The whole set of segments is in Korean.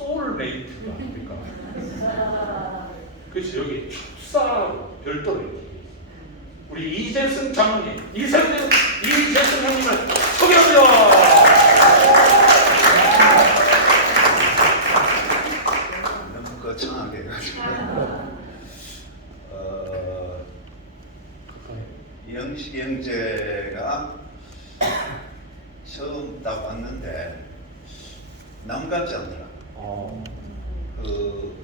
소울메이트가 아닙니까? 그래서 여기 축사로 별도로 이렇게 우리 이재승 장로님, 이재승 형님을 소개합니다. 너무 거창하게 해가지고 영식이 형제가 처음 딱 왔는데 남 같지 않더라. 그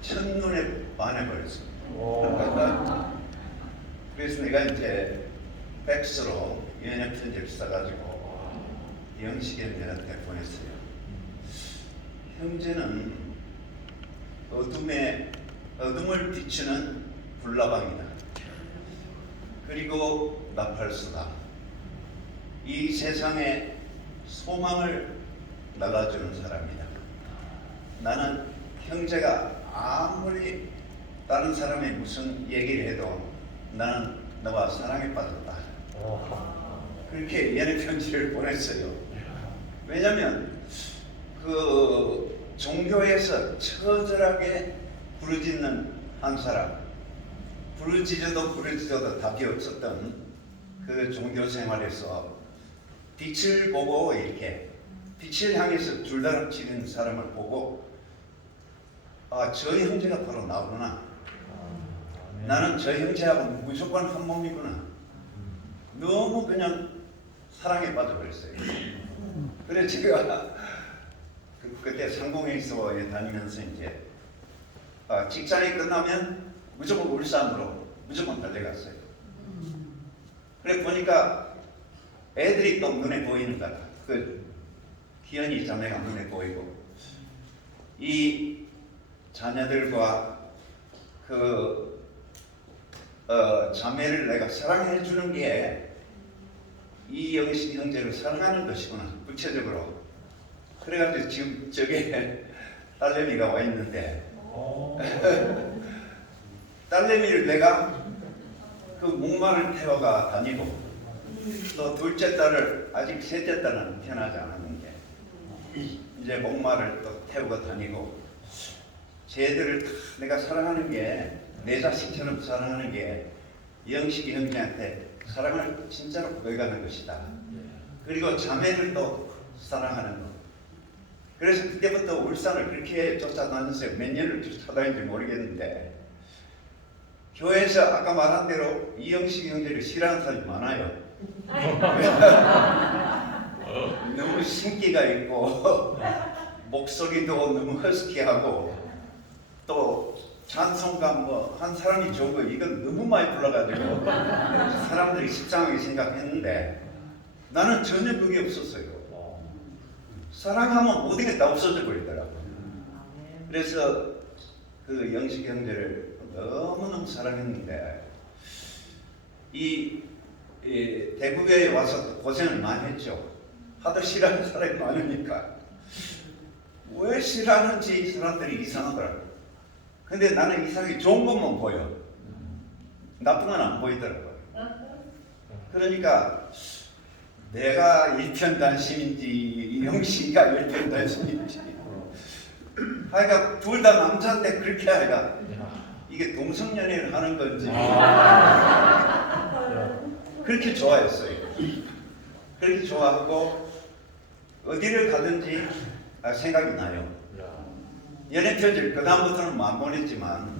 첫눈에 반해버렸어. 그래서 내가 이제 팩스로 연애 편지를 써가지고 영식이 형제한테 보냈어요. 형제는 어둠을 비추는 불나방이다. 그리고 나팔수다. 이 세상에 소망을 날라주는 사람이다. 나는 형제가 아무리 다른 사람이 무슨 얘기를 해도 나는 너와 사랑에 빠졌다. 그렇게 연애 편지를 보냈어요. 왜냐면 그 종교에서 처절하게 부르짖는 한 사람, 부르짖어도 답이 없었던 그 종교 생활에서 빛을 보고 이렇게 빛을 향해서 줄다름치는 사람을 보고 아, 저 형제가 바로 나구나. 나는 저 형제하고 무조건 한 몸이구나. 너무 그냥 사랑에 빠져버렸어요. 그래 제가 그때 상공회의소에 다니면서 이제 직장이 끝나면 무조건 울산으로 무조건 달려갔어요. 그래 보니까 애들이 또 눈에 보이는 거다. 그 희연이 자매가 눈에 보이고 이 자녀들과 그 자매를 내가 사랑해 주는 게 이 영식 형제를 사랑하는 것이구나. 구체적으로. 그래가지고 지금 저게 딸내미가 와 있는데 딸내미를 내가 그 목마를 태워가 다니고 또 둘째 딸을 아직 셋째 딸은 태어나지 않았는데 이제 목마를 또 태우고 다니고 쟤들을 다 내가 사랑하는 게 내 자식처럼 사랑하는 게 영식이 형제한테 사랑을 진짜로 고백하는 것이다. 그리고 자매들도 사랑하는 것. 그래서 그때부터 울산을 그렇게 쫓아다녔어요. 몇 년을 쫓아다녔는지 모르겠는데 교회에서 아까 말한 대로 이영식 형제를 싫어하는 사람이 많아요. 너무 신기가 있고 목소리도 너무 허스키하고 또 찬송가 뭐 한 사람이 좋은 거 이건 너무 많이 불러가지고 사람들이 식상하게 생각했는데 나는 전혀 그게 없었어요. 사랑하면 모든 게 다 없어져 버리더라고요. 그래서 그 영식 형제를 너무너무 사랑했는데 이 대구에 와서 고생을 많이 했죠. 하도 싫어하는 사람이 많으니까. 왜 싫어하는지 사람들이 이상하더라고요. 근데 나는 이상하게 좋은 것만 보여. 나쁜 건 안 보이더라고요. 그러니까 내가 일편단심인지 영식이가 일편단심인지 하여간 둘 다 남자인데 그렇게 하여간 이게 동성연애를 하는 건지 그렇게 좋아했어요. 그렇게 좋아하고 어디를 가든지 생각이 나요. 연애 편지를 그 다음부터는 안 보냈지만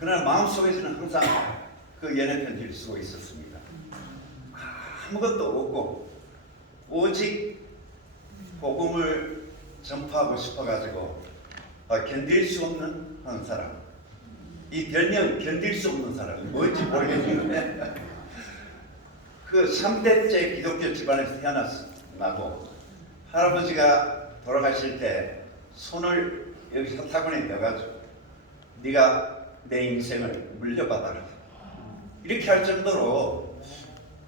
그러나 마음속에서는 항상 그 연애 편지를 쓰고 있었습니다. 아무것도 없고 오직 복음을 전파하고 싶어가지고 견딜 수 없는 한 사람. 이 별명 견딜 수 없는 사람이 뭔지 모르겠는데 그 3대째 기독교 집안에서 태어나고 할아버지가 돌아가실 때 손을 여기 사타구니에 넣어가지고 네가 내 인생을 물려받아라 이렇게 할 정도로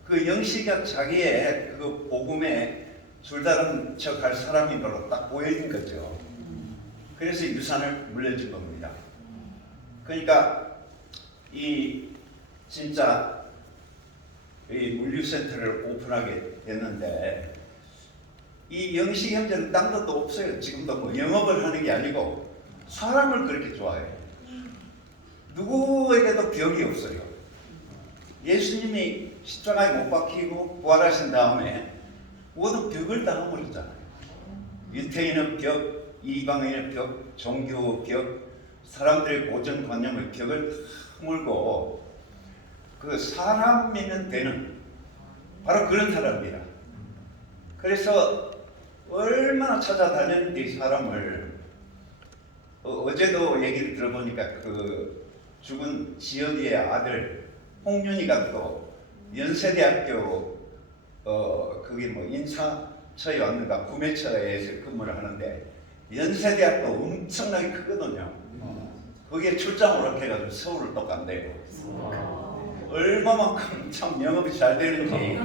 그 영식이가 자기의 그 복음에 줄다른 척할 사람인 걸로 딱 보여진 거죠. 그래서 유산을 물려준 겁니다. 그러니까 이 진짜 이 물류센터를 오픈하게 됐는데 이 영식 형제는 딴 것도 없어요. 지금도 뭐 영업을 하는 게 아니고 사람을 그렇게 좋아해요. 누구에게도 벽이 없어요. 예수님이 십자가에 못 박히고 부활하신 다음에 모든 벽을 다 허물었잖아요. 유태인의 벽, 이방인의 벽, 종교 벽, 사람들의 고정관념의 벽을 다 허물고 그 사람 믿는 데는 바로 그런 사람이라. 그래서 얼마나 찾아다녔는데 이 사람을 어제도 얘기를 들어보니까 그 죽은 지연이의 아들 홍윤이가 또 연세대학교 그게 뭐 인사처에 왔는가 구매처에서 근무를 하는데 연세대학교 엄청나게 크거든요. 거기에 출장을 해가지고 서울을 또 간대요. 얼마만큼 참 영업이 잘 되는지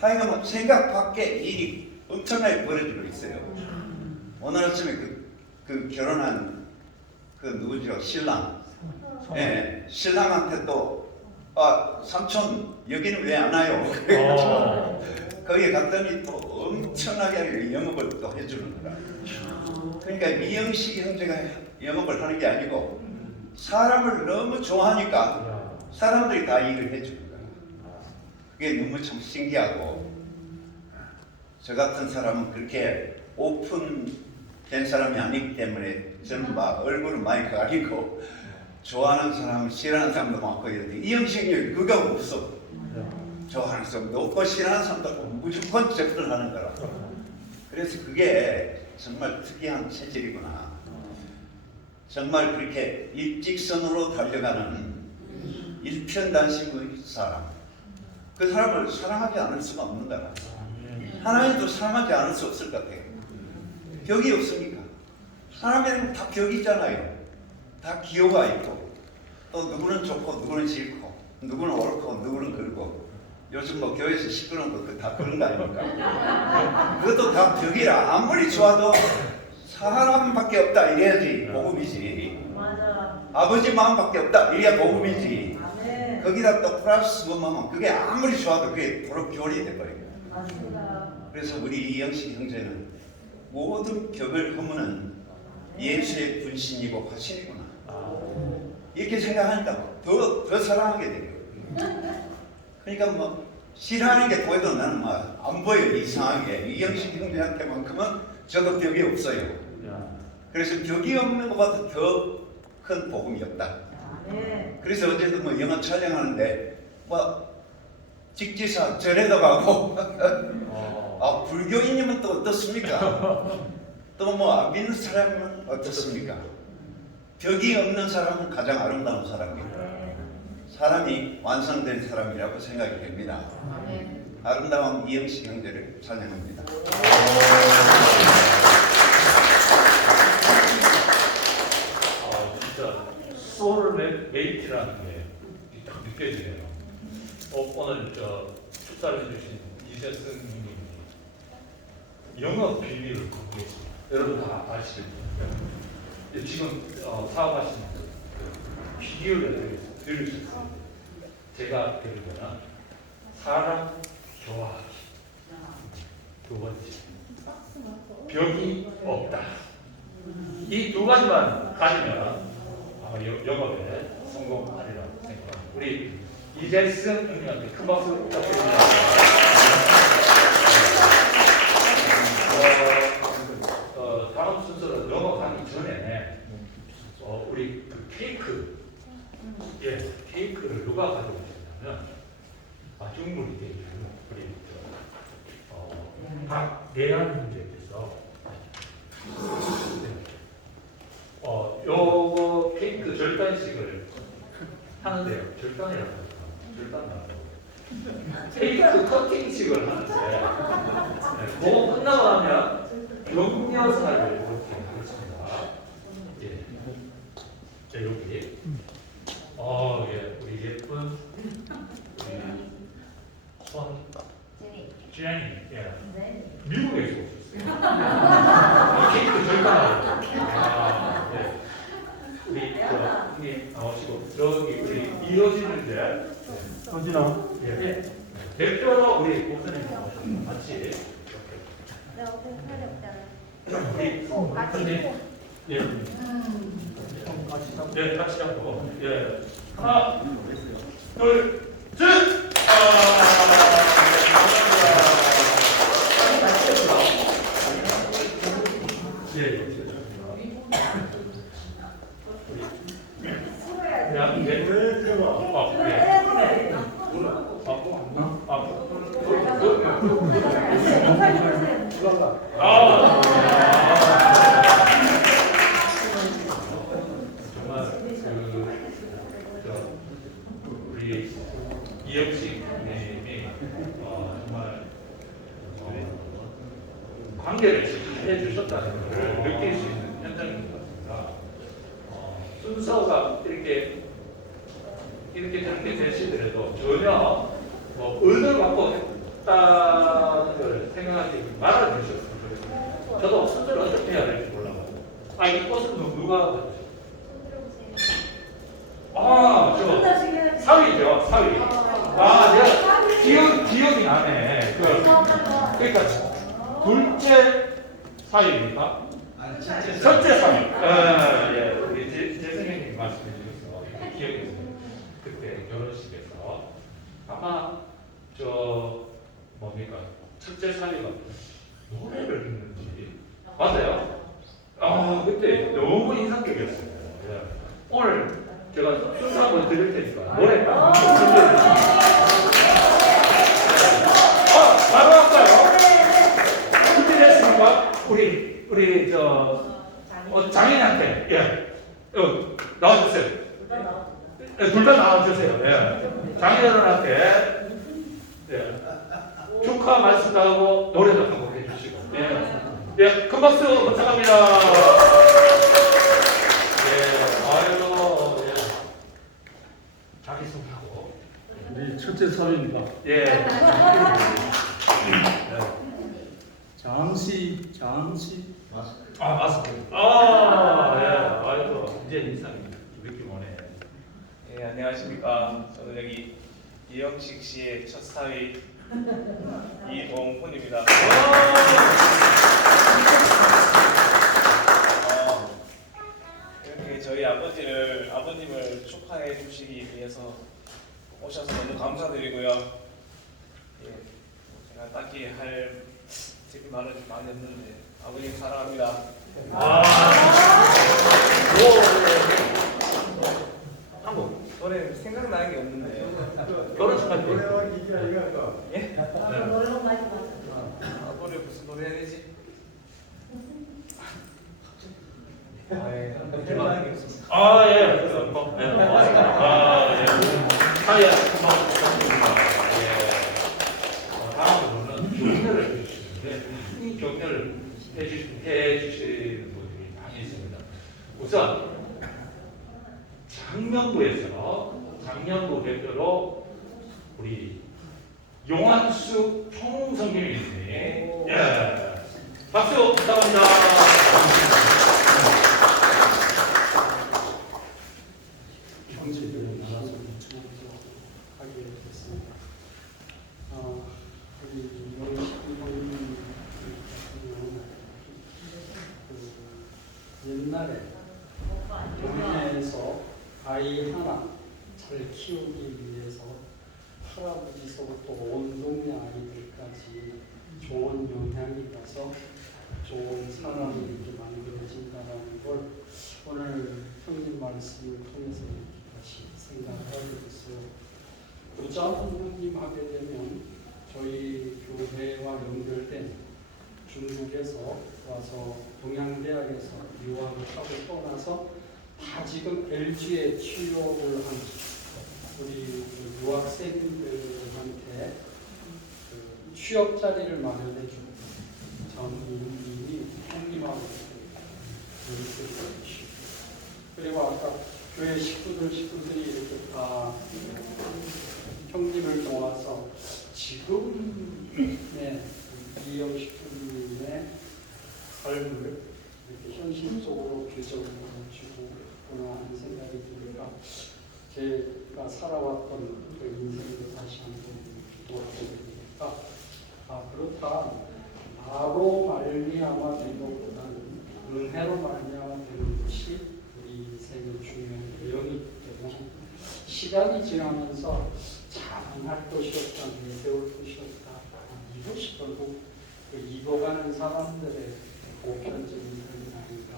하여간 생각 밖의 일이 엄청나게 벌어지고 있어요. 오늘 아침에 그 결혼한 그 누구죠? 신랑. 예, 신랑한테 또 삼촌 여기는 왜 안 와요? 거기 갔더니 또 엄청나게 영업을 또 해주는 거라. 그러니까 미영식 형제가 영업을 하는 게 아니고 사람을 너무 좋아하니까 사람들이 다 일을 해주는 거야. 그게 너무 참 신기하고 저 같은 사람은 그렇게 오픈된 사람이 아니기 때문에 저는 막 얼굴은 많이 가리고 좋아하는 사람, 싫어하는 사람도 많고 이런데 이 형식이 그거 없어. 좋아하는 사람도 없고 싫어하는 사람도 없고 무조건 접근하는 거라. 그래서 그게 정말 특이한 체질이구나. 정말 그렇게 일직선으로 달려가는 일편단심의 사람. 그 사람을 사랑하지 않을 수가 없는 거라. 하나님도 사랑하지 않을 수 없을 것 같아요. 벽이 없으니까. 사람에는 다 벽이 있잖아요. 다 기호가 있고 또 누구는 좋고 누구는 싫고 누구는 옳고 누구는 그르고 요즘 뭐 교회에서 시끄러운 거 다 그런 거 아닙니까? 그것도 다 벽이라. 아무리 좋아도 사람밖에 없다 이래야지 복음이지. 맞아. 아버지 마음밖에 없다 이래야 복음이지. 아멘. 거기다 또 플러스 뭐하면 그게 아무리 좋아도 그게 도로 교리 돼버려요. 맞습니다. 그래서 우리 이영식 형제는 모든 벽을 허무는 예수의 분신이고 화신이구나. 이렇게 생각하니까 더 사랑하게 돼요. 그러니까 뭐 싫어하는 게 보여도 나는 막 안 보여요. 이상하게 이영식 형제한테만큼은 저도 벽이 없어요. 그래서 벽이 없는 것보다 더 큰 복음이 없다. 아멘. 그래서 어제도 뭐 영화 촬영하는데 뭐 직지사 절에도 가고 불교인이면 또 어떻습니까? 또 뭐 안 믿는 사람은 어떻습니까? 벽이 없는 사람은 가장 아름다운 사람입니다. 사람이 완성된 사람이라고 생각이 됩니다. 아름다운 이영식 형제를 찬양합니다. 진짜 소울메이트라는 게 딱 느껴지네요. 오늘 축사를 해주신 이재승 님이 영업 비밀을 갖고 계십니다. 여러분 다 아시겠죠? 지금 사업하시는 그 비결을 들으셨어요. 제가 드릴 거는 사람 좋아하기. 두 번째, 벽이 없다. 이 두 가지만 가지면 아마 영업에 성공하리라고 생각합니다. 우리 이재승 형님한테 큰 박수 부탁드립니다. 다음 순서로 넘어가기 전에 우리 그 케이크, 케이크를 누가 가져오셨냐면 마중물이 되는 우리 박대한 형제께서 요거 케이크 절단식을 하는데요. 절단이라고 하죠. 절단이라고. 케이크 커팅식을 하는데 그거 끝나고 나면 격려사를 이렇게 하겠습니다. 예. 자, 여기. 우리 예쁜 우리 제니. 예. 미국에서 오셨어요. 케이크 절단하고. 네. 우리 나오시고 여기 우리 이어지는데. 어디나? 예. 대표로 우리 목사님 나오셔서 같이 이렇게 내가 어떻게 살이 없잖아. 우리 같이 선생님, 있고. 예, 예, 같이 잡고, 예, 하나, 둘, 셋. 예. 야, 네. 정말 우리 이영식 님이 정말 관계를 지켜해 주셨다는 것을 느낄 수 있는 현장인 것 같습니다. 순서가 이렇게 저렇게 되시더라도 전혀 뭐 의도를 갖고 했다는 걸 생각하지 말아 주셨으면 좋겠습니다. 저도 순서를 어떻게 해야 될지 몰라가지고 이 꽃은 누가 저 사위죠, 사위. 내가 기억이 나네. 그러니까 둘째 사위입니까? 첫째 사위. 예, 우리 재승현님 말씀해 주셔서 기억이 있습니다. 그때 결혼식에서 아마 뭡니까? 첫째 사위가 노래를 했는지 맞아요? 그때 너무 인상적이었어요. 예. 오늘 제가 순서 한번 드릴 테니까 노래 바로 할까요? 준비됐습니까? 우리 장인한테 나와주세요. 둘 다 나와주세요. 예. 장인어른한테 축하 말씀도 하고 노래도 한 곡 해주시고. 예, 큰 박수 부탁합니다. 자기 소개하고. 우리 첫째 사위입니다. 예. 장씨. 맞습니다. 이제 인상이 느낌 오네. 예, 안녕하십니까. 저는 여기 이영식 씨의 첫 사위 이동훈입니다. 이렇게 저희 아버님을 축하해 주시기 위해서 오셔서 너무 감사드리고요. 예, 제가 딱히 할 말은 좀 많이 없는데 아버님 사랑합니다. 한국 노래 생각나는 게 없는데. 결혼식 할 때. 예? 노래방 많이 봤어. 노래 무슨 노래 해야 되지? 생각나는 게 없습니다. 다음으로는 격려를 해주시는데 이 격려를 해주시는 분들이 많이 있습니다. 우선 장명부 대표로 우리 용환수 총성님이시니 박수 부탁합니다. 형제들을 나눠서 처음으로 하게 됐습니다. 우리 영식님 옛날에 동네에서 아이 하나 잘 키우기 위해서 할아버지서부터 온 동네 아이들까지 좋은 영향이 가서 좋은 사람이 이렇게 만들어진다는 걸 오늘 형님 말씀을 통해서 이렇게 다시 생각하게 됐어요. 부자 부모님 하게 되면 저희 교회와 연결된 중국에서 와서 동양대학에서 유학을 하고 떠나서 다 지금 LG에 취업을 한 우리 유학생들한테 취업 자리를 마련해주고 전임이 형님하고 연결을 해주시고 그리고 아까 교회 식구들이 이렇게 다 형님을 도와서 지금의 이영식 형님의 삶을 이렇게 현실적으로 규정을 해주구나 하는 생각이 드니까 제가 살아왔던 그 인생도 다시 한번 기도하게 되니까 그렇다 나로 말미암아 된 것보다는 은혜로 말미암아 되는 것이 우리 인생의 중요한 내용이기 때문에 시간이 지나면서 자랑할 것이 없다, 내세울 것이 없다. 이것이 결국 그 익어가는 사람들의 보편적인 삶이 아닌가.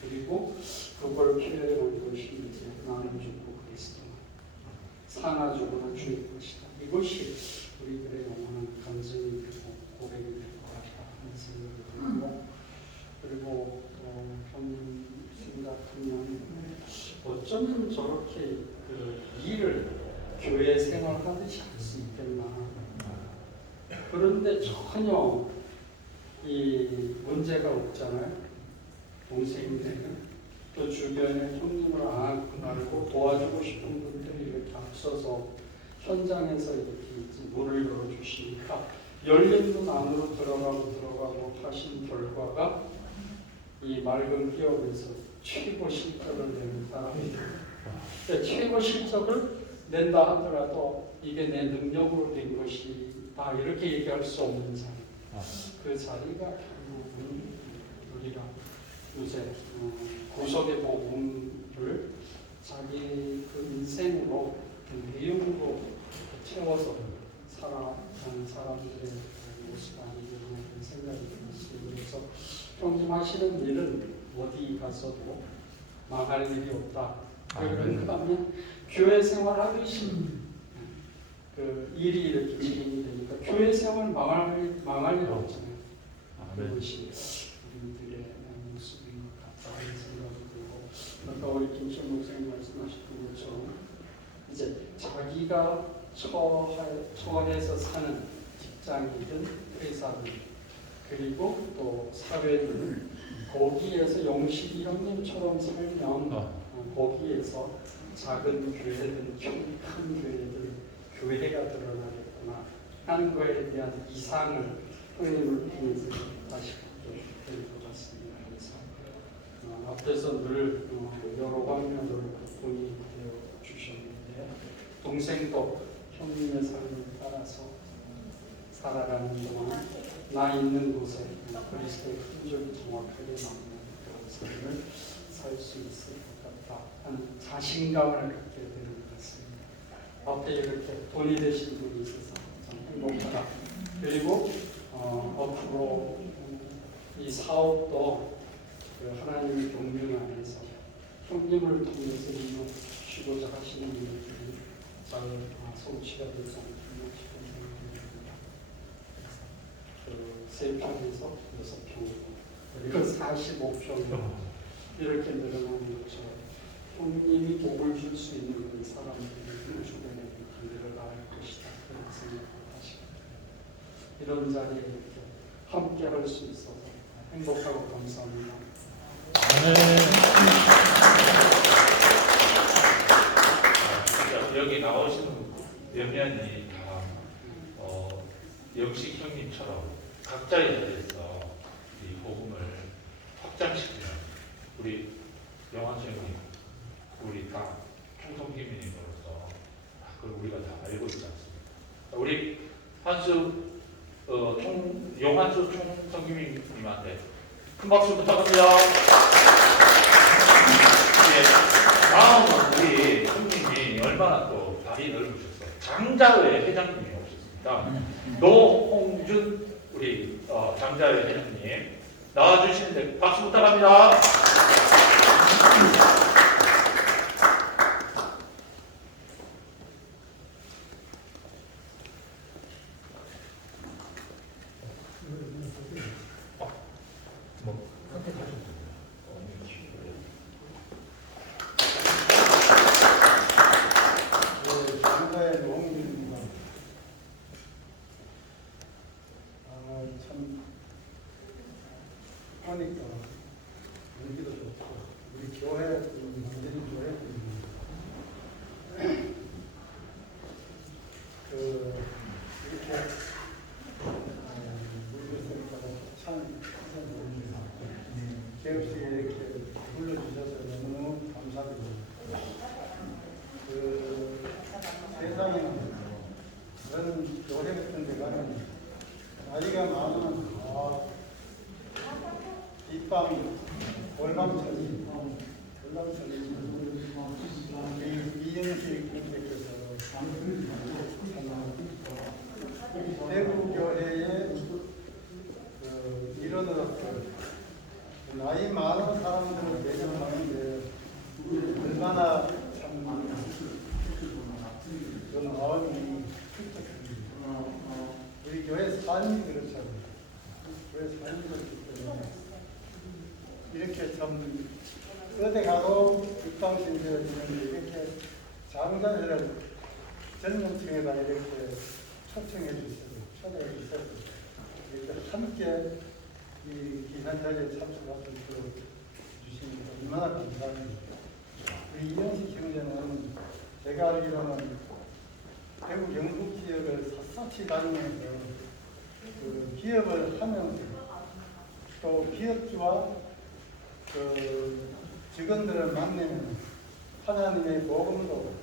그리고 그걸 표현한 것이 이제 나는 죽고 그리스도 사나죽으나 주의 것이다. 이것이 우리들의 영원한 감정이 되고 고백이 될 것 같다 하는 생각이 들고, 그리고 좀 생각하면 어쩌면 저렇게 그 일을 교회 생활하듯이 할 수 있겠나. 그런데 전혀 이 문제가 없잖아요. 동생들은 또 주변에 형님을 알고 도와주고 싶은 분들이 이렇게 앞서서 현장에서 이렇게 문을 열어주시니까 열린 문 안으로 들어가고 하신 결과가 이 맑은 기업에서 최고 실적을 내는 사람이에요. 최고 실적을 낸다 하더라도 이게 내 능력으로 된 것이다 이렇게 얘기할 수 없는 자리. 그 자리가 결국은 우리가 요새 구속의 복음을 자기 그 인생으로 그 내용으로 채워서 살아가는 사람들의 모습 아니겠나 그런 생각이 들었어요. 그래서 형님 하시는 일은 어디 가서도 망할 일이 없다. 그런가 하면 교회 생활하듯이 그 일이 이렇게 진행이 되니까 교회 생활 망할 일 없잖아요. 그것이 우리들의 모습인 것 같다는 생각이 들고, 아까 우리 김철 목사님 말씀하셨던 것처럼 이제 자기가 처해서 사는 직장이든 회사든 그리고 또 사회든 거기에서 영식이 형님처럼 살면 거기에서 작은 교회든 큰 교회든 교회가 드러나겠구나 하는 것에 대한 이상을 형님을 통해서 다시 보게 될 것 같습니다. 그래서 앞에서 늘 여러 방면으로 본인이 되어 주셨는데 동생도 형님의 삶을 따라서 살아가는 동안 나 있는 곳에 그리스도의 흔적이 정확하게 남는 그런 삶을 살 수 있을 것 같다 하는 자신감을 갖게 되는 것 같습니다. 앞에 이렇게 돈이 되신 분이 있어서 참 행복하다. 그리고 앞으로 이 사업도 그 하나님의 경륜 안에서 형님을 통해서 이루시고자 하시는 일들이 잘 성취가 되지 않겠나 싶은 생각이 듭니다. 그 3평에서 6평 그리고 45평 이렇게 늘어나는 것처럼 형님이 복을 줄 수 있는 우리 사람들이 주변에 늘어날 것이다 그런 생각을 하시고 이런 자리에 이렇게 함께 할 수 있어서 행복하고 감사합니다. 여기 나오시는 몇 명이 다 역시 형님처럼 각자의 자리에서 이 복음을 확장시키는 우리 영환수 형님, 우리 다 총성기민으로서 그걸 우리가 다 알고 있지 않습니까? 우리 영환수 총성기민님한테 큰 박수 부탁합니다. 다음은 우리 형님이 얼마나 또 발이 넓으셨어요. 장자회 회장님이 오셨습니다. 노홍준 우리 장자회 회장님 나와주시는데 박수 부탁합니다. 장사의 노홍준입니다. 참 하니까 연기도 좋고 우리 교회 완전히 교회 이렇게 물렸으니까 참 개업식에 이렇게 불러주셔서 너무 감사드립니다. 세상에는 그런 교회 같은 데 가면 나이가 많으면 입방 월남천이 이영식 공대께서 대구교회의 일원으로서 나이 많은 사람들을 대접하는데 얼마나 참 그 마음이 뜻깊습니다. 우리 교회 삶이 그렇잖아요. 교회 삶이 그렇기 때문에 이렇게 참 어디 가도 육방신들을 지는데 이렇게 장자들을 젊은 층에다 이렇게 초청해 주시고 초대해 주셔서 이렇게 함께 이 귀한 자리에 참석하셔서 주시니까 얼마나 감사합니다. 우리 이영식 형제는 제가 알기로는 대구 경북 지역을 샅샅이 다니면서 그 기업을 하면서 또 기업주와 그 직원들을 만나면 하나님의 복음도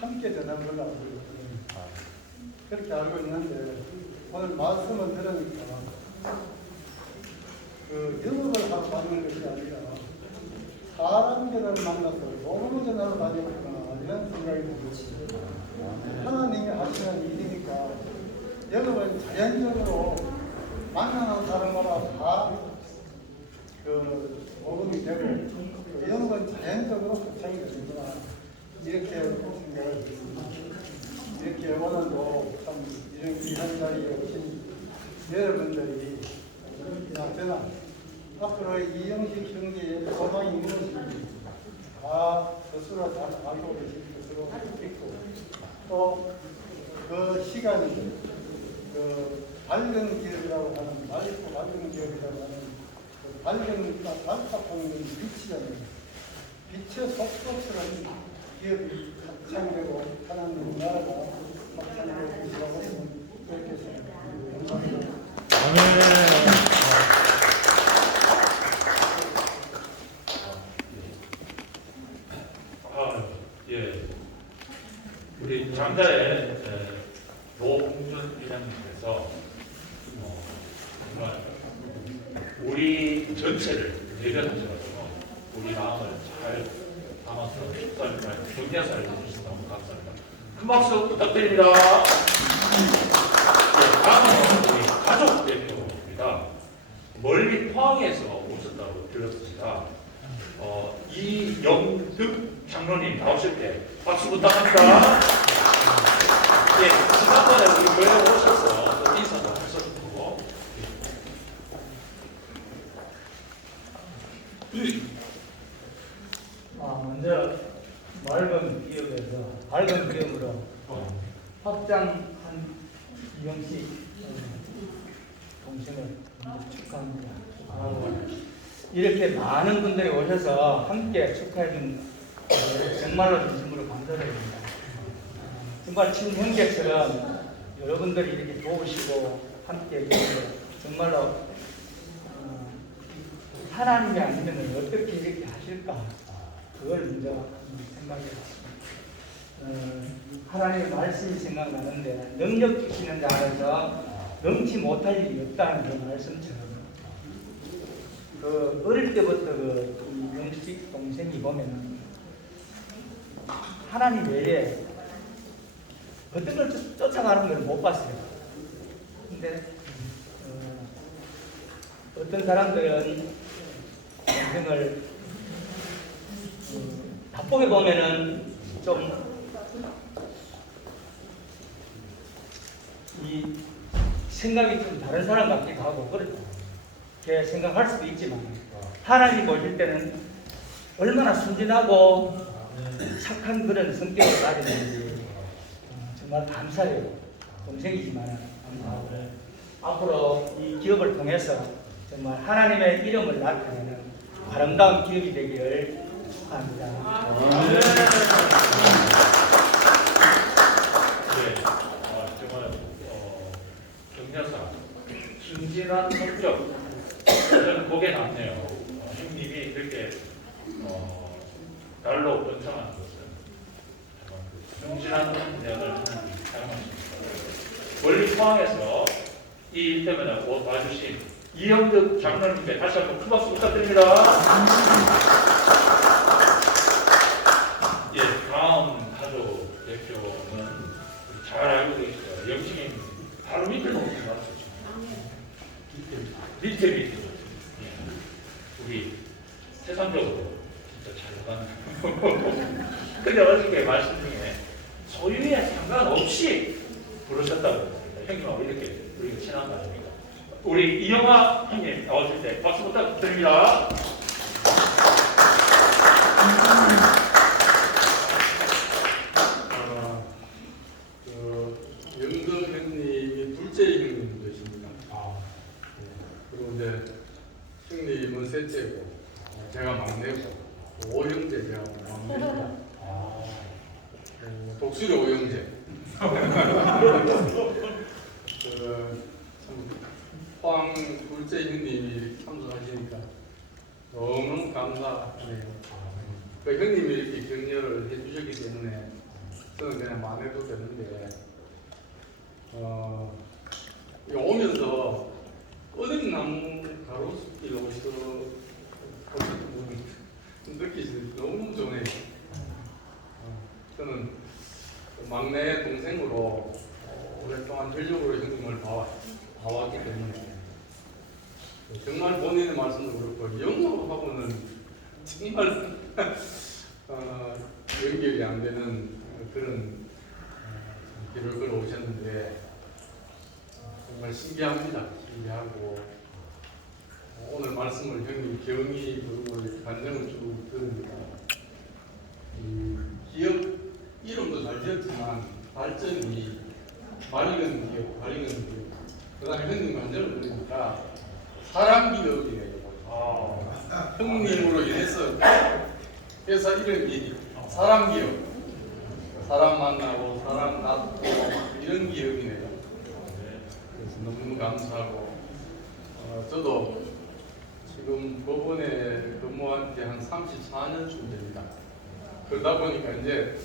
함께 전하는 걸로 알고 있거든요. 그렇게 알고 있는데 오늘 말씀을 들으니까 그 영업을 하고 다니는 것이 아니라 사람들을 만나서 복음을 전하러 다니구나 이런 생각이 들었어요. 하나님이 하시는 일이니까 영업은 자연적으로 만나는 사람마다 다 그 복음이 되고 영업은 자연적으로 합창이 되는구나 이렇게 생각을 했습니다. 이렇게 오늘도 참 이런 귀한 자리에 오신 여러분들이 저는 앞으로 이영식 형제의 소망이 무엇인지 다 스스로 잘 알고 계실 것으로 믿고 또 그 시간이 그 밝은 기업이라고 하는 맑고 밝은 기업이라고 하는 그 밝은 발탁하는 빛이잖아요. 빛의 속속처럼 기업이 확장되고 하나님 나라가 확장되고 있으라고 그렇게 생각합니다. 감사합니다. 예. 우리 장자의 노홍준 이장님께서 정말 우리 전체를 대변하셔가지고 우리 마음을 잘 담아서 격려사를 해주셔서 너무 감사합니다. 큰 박수 부탁드립니다. 네, 다음은 우리 가족 대표입니다. 멀리 포항에서 오셨다고 들었습니다. 이영득 장로님 나오실 때 박수 부탁합니다. 예, 지난번에 우리 교회에 오셔서 또 인사도 하셨고, 먼저 맑은 기업에서 밝은 기업으로 확장한 이영식 동생을 축하합니다. 이렇게 많은 분들이 오셔서 함께 축하해준 정말로 진심으로 감사드립니다. 정말 친형제처럼 여러분들이 이렇게 도우시고 함께 해주셔서 정말로 하나님이 아니면 어떻게 이렇게 하실까? 그걸 먼저 생각해봤습니다. 하나님의 말씀이 생각나는데 능력 주시는 자에서 넘지 못할 일이 없다는 그 말씀처럼 그 어릴 때부터 그 영식 동생이 보면은 하나님 외에 어떤 걸 쫓아가는 걸 못 봤어요. 근데 어떤 사람들은 동생을 바쁘게 보면은 좀 이 생각이 좀 다른 사람 같기도 하고 그렇게 생각할 수도 있지만 하나님 보실 때는 얼마나 순진하고 착한 그런 성격을 가지는지 정말 감사해요. 동생이지만 감사하고 앞으로 이 기업을 통해서 정말 하나님의 이름을 나타내는 아름다운 기업이 되기를 축하합니다. 네, 정말 격려사 순진한 성격 저는 거기에 남네요. 형님이 그렇게 날로 번창하는 것은 순진한 능력을 하나님이 사용하십니다. 멀리 포항에서 이 일 때문에 와주신 이형득 장로님께 다시 한번 큰 박수 부탁드립니다. 예, 다음 가족 대표는 잘 알고 계시죠. 영식님 바로 밑에 놓고 말았었죠. 밑에. 예. 우리 세상적으로 진짜 잘 나가는. 근데 어저께 말씀 중에 소유에 상관없이 부르셨다고 했습니다. 형님하고 이렇게 우리가 친한 거 아닙니까? 우리 이영화 형님 나오실 때 박수 부탁드립니다. 영덕 형님이 둘째 형님 되십니다. 그리고 이제 형님은 셋째고 제가 막내고 오형제 제가 막내고 독수리 오형제. 포항 둘째 형님이 참석하시니까 너무 감사하네요. 그 형님이 이렇게 격려를 해주셨기 때문에 저는 그냥 말해도 되는데 이거 오면서 어린나무 가로수길 오셔서 느끼시는 너무 좋네요. 저는 막내 동생으로 오랫동안 전력으로 형님을 봐왔기 때문에 정말 본인의 말씀도 그렇고 영어하고는 정말 연결이 안 되는 그런 길을 걸어오셨는데 정말 신기합니다. 신기하고 오늘 말씀을 형님 경의 그리고 간증을 쭉 들으니까 기업 이름도 잘 지었지만 발전이 맑은 기업, 밝은 기업. 그 다음에 형님 간증을 들으니까 사람 기업이네요. 형님으로 인해서 회사 이름이 사람 기업. 사람 만나고 사람 낳고 이런 기업이네요. 그래서 너무 감사하고 저도 지금 법원에 근무한 지 한 34년쯤 됩니다. 그러다 보니까 이제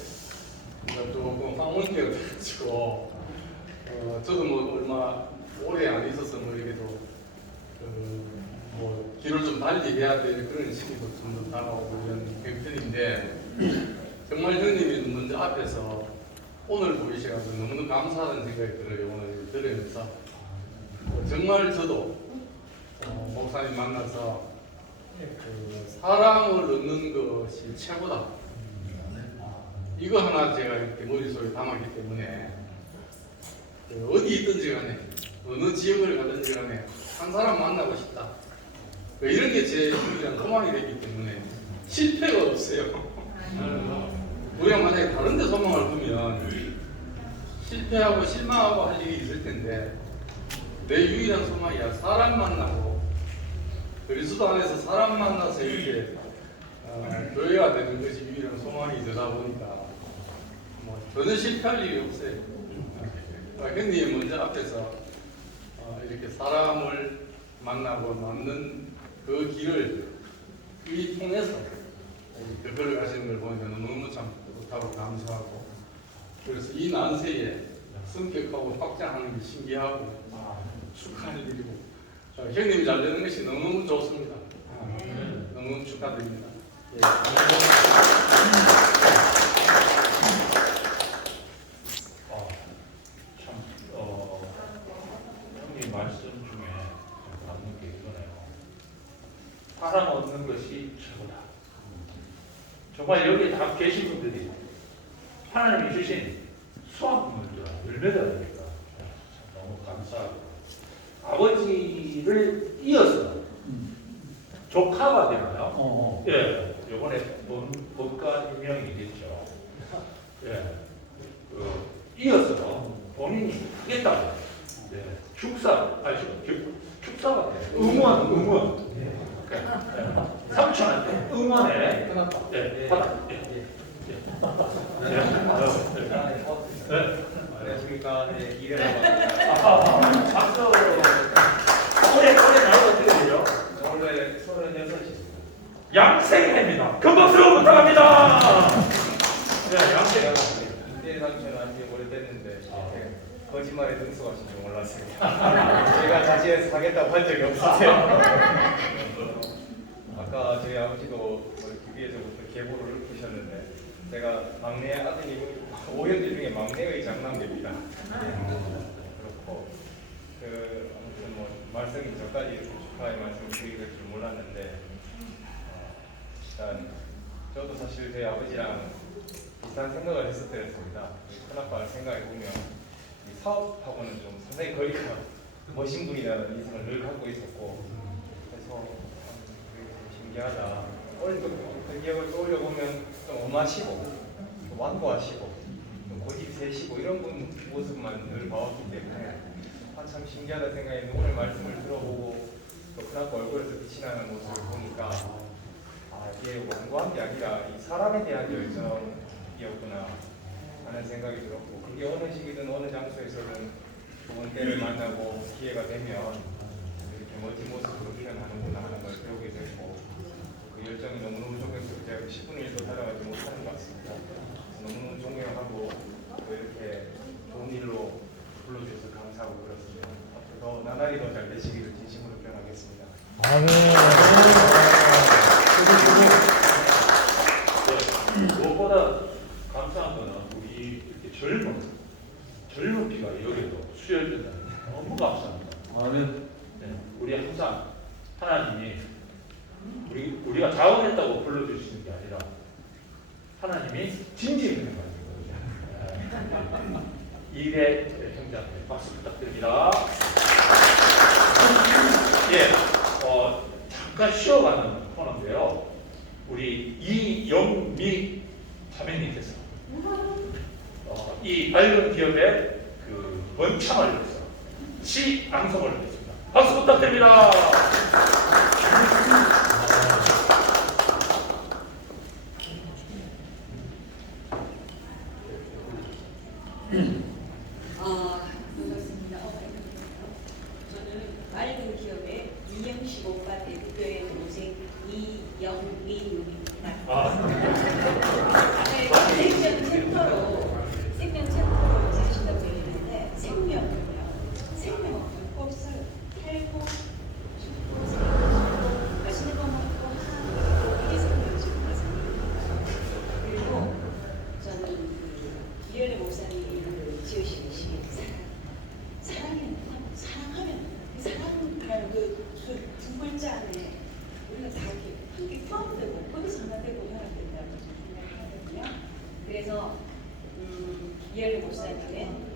조금 황혼기가 돼가지고 저도 뭐 얼마 오래 안 있어서 뭐 이렇게도 뭐 길을 좀 달리 해야 될 그런 시기도 좀 더 다가오고 이런 형편인데 정말 형님이 먼저 앞에서 오늘 보이셔가지고 너무너무 감사하다는 생각이 들어요. 오늘 들으면서 정말 저도 목사님 만나서 사랑을 얻는 것이 최고다. 이거 하나 제가 이렇게 머릿속에 담았기 때문에 어디 있든지 간에 어느 지역을 가든지 간에 한 사람 만나고 싶다. 이런 게 제 유일한 소망이 되기 때문에 실패가 없어요. 우리가 만약에 다른 데 소망을 두면 실패하고 실망하고 할 일이 있을 텐데 내 유일한 소망이야. 사람 만나고 그리스도 안에서 사람 만나서 이렇게 교회가 되는 것이 유일한 소망이 되다 보니까 뭐 전혀 실패할 일이 없어요. 형님 먼저 앞에서 이렇게 사람을 만나고 만든 그 길을 이 통해서 이렇게 걸어가시는 걸 보니까 너무너무 참 뿌듯하고 감사하고 그래서 이 난세에 성격하고 확장하는 게 신기하고 축하할 일이고 형님이 잘 되는 것이 너무너무 좋습니다. 너무 축하드립니다. 예. 형님 말씀 중에 남는 게 이거네요. 사람 얻는 것이 최고다. 정말 여기 다 계신 분들이 하나님이 주신 수확물들, 열매들이니까 너무 감사하고 아버지를 이어서 조카가 되나요? 예, 요번에 법관 임명이겠죠. 예, 이어서 본인이 하겠다고. 예, 축사가 돼요. 응원. 삼촌한테 응원해. 예, 받아. 안녕하십니까. 네, 이래라고 박수. 올해 나이가 어떻게 되죠? 원래 36입니다. 양생입니다. 큰 박수 부탁합니다. 네, 양생. 인대 상처는 한지 오래됐는데 거짓말에 능숙하신 줄 몰랐습니다. 제가 자신해서 사겠다고 한 적이 없으세요. 아까 저희 아버지도 TV에서부터 계보를 읊으셨는데 제가 막내 아들이고 5형제 중에 막내의 장남입니다. 그렇고 아무튼 뭐 말씀이 저까지 이렇게 축하의 말씀을 드리게 될 줄 몰랐는데 일단 저도 사실 저희 아버지랑 비슷한 생각을 했었습니다. 큰아빠를 생각해 보면 사업하고는 좀 상당히 거리가 멋진 분이라는 인상을 늘 갖고 있었고 그래서 참 신기하다. 어릴 때부터 그 기억을 떠올려 보면 좀 엄하시고 좀 완고하시고 좀 고집 세시고 이런 모습만 늘 봐왔기 때문에 참 신기하다 생각했는데 오늘 말씀을 들어보고 또 큰아빠 얼굴에서 빛이 나는 모습을 보니까 이게 완고한 게 아니라 이 사람에 대한 열정이었구나 하는 생각이 들었고 그게 어느 시기든 어느 장소에서든 좋은 때를 만나고 기회가 되면 이렇게 멋진 모습으로 표현하는구나 하는 걸 배우게 됐고 그 열정이 너무너무 존경스럽고 제가 10분의 1도 따라가지 못하는 것 같습니다. 너무너무 존경하고 또 이렇게 좋은 일로 불러주셔서 감사하고 그렇습니다. 앞으로 더 나날이 더 잘 되시기를 진심으로 기원하겠습니다. 무엇보다 감사한 거는 우리 이렇게 젊은 피가 여기도 수혈된다는 게 너무 감사합니다. 네, 우리 항상 하나님이 우리가 자원했다고 불러주시는 게 아니라 하나님이 진지하는 거거든요. 이래 형제한테 박수 부탁드립니다. 예, 잠깐 쉬어가는 코너인데요. 우리 이영미 자매님께서 이 밝은 기업의 그 원창을 위해서 시 낭송을 하겠습니다. 박수 부탁드립니다. 반갑습니다. 저는 맑은 기업의 이영식 오빠 대표의 동생 이영미입니다. 생명센터로 사신다고 했는데 생명은 불법설 살고 죽고 살고 맛있는 거 먹고 하고 이게 생명을 주는 거잖아요. 그리고 저는 이현애 목사님이 이름을 지으시는 시기 사랑하면 사랑이라는 두 글자 안에 우리가 다 이렇게 함께 포함되고 거기서 하나 되고 연합된다고 생각하거든요. 그래서 이현애 목사님의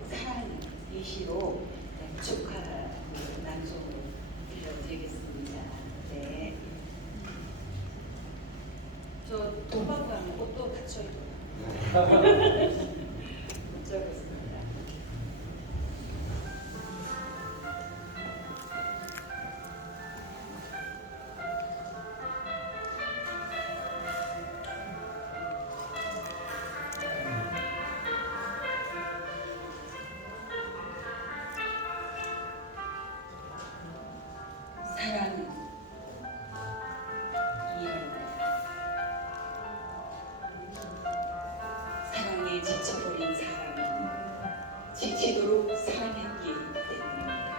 사랑 이 시로 축하 낭송을 들려드리겠습니다. 네. 저 돈 받고 하면 옷도 닫혀 있고. 적었습니다. 사랑은 사랑에 지쳐버린 사람은 지치도록 사랑했기 때문입니다.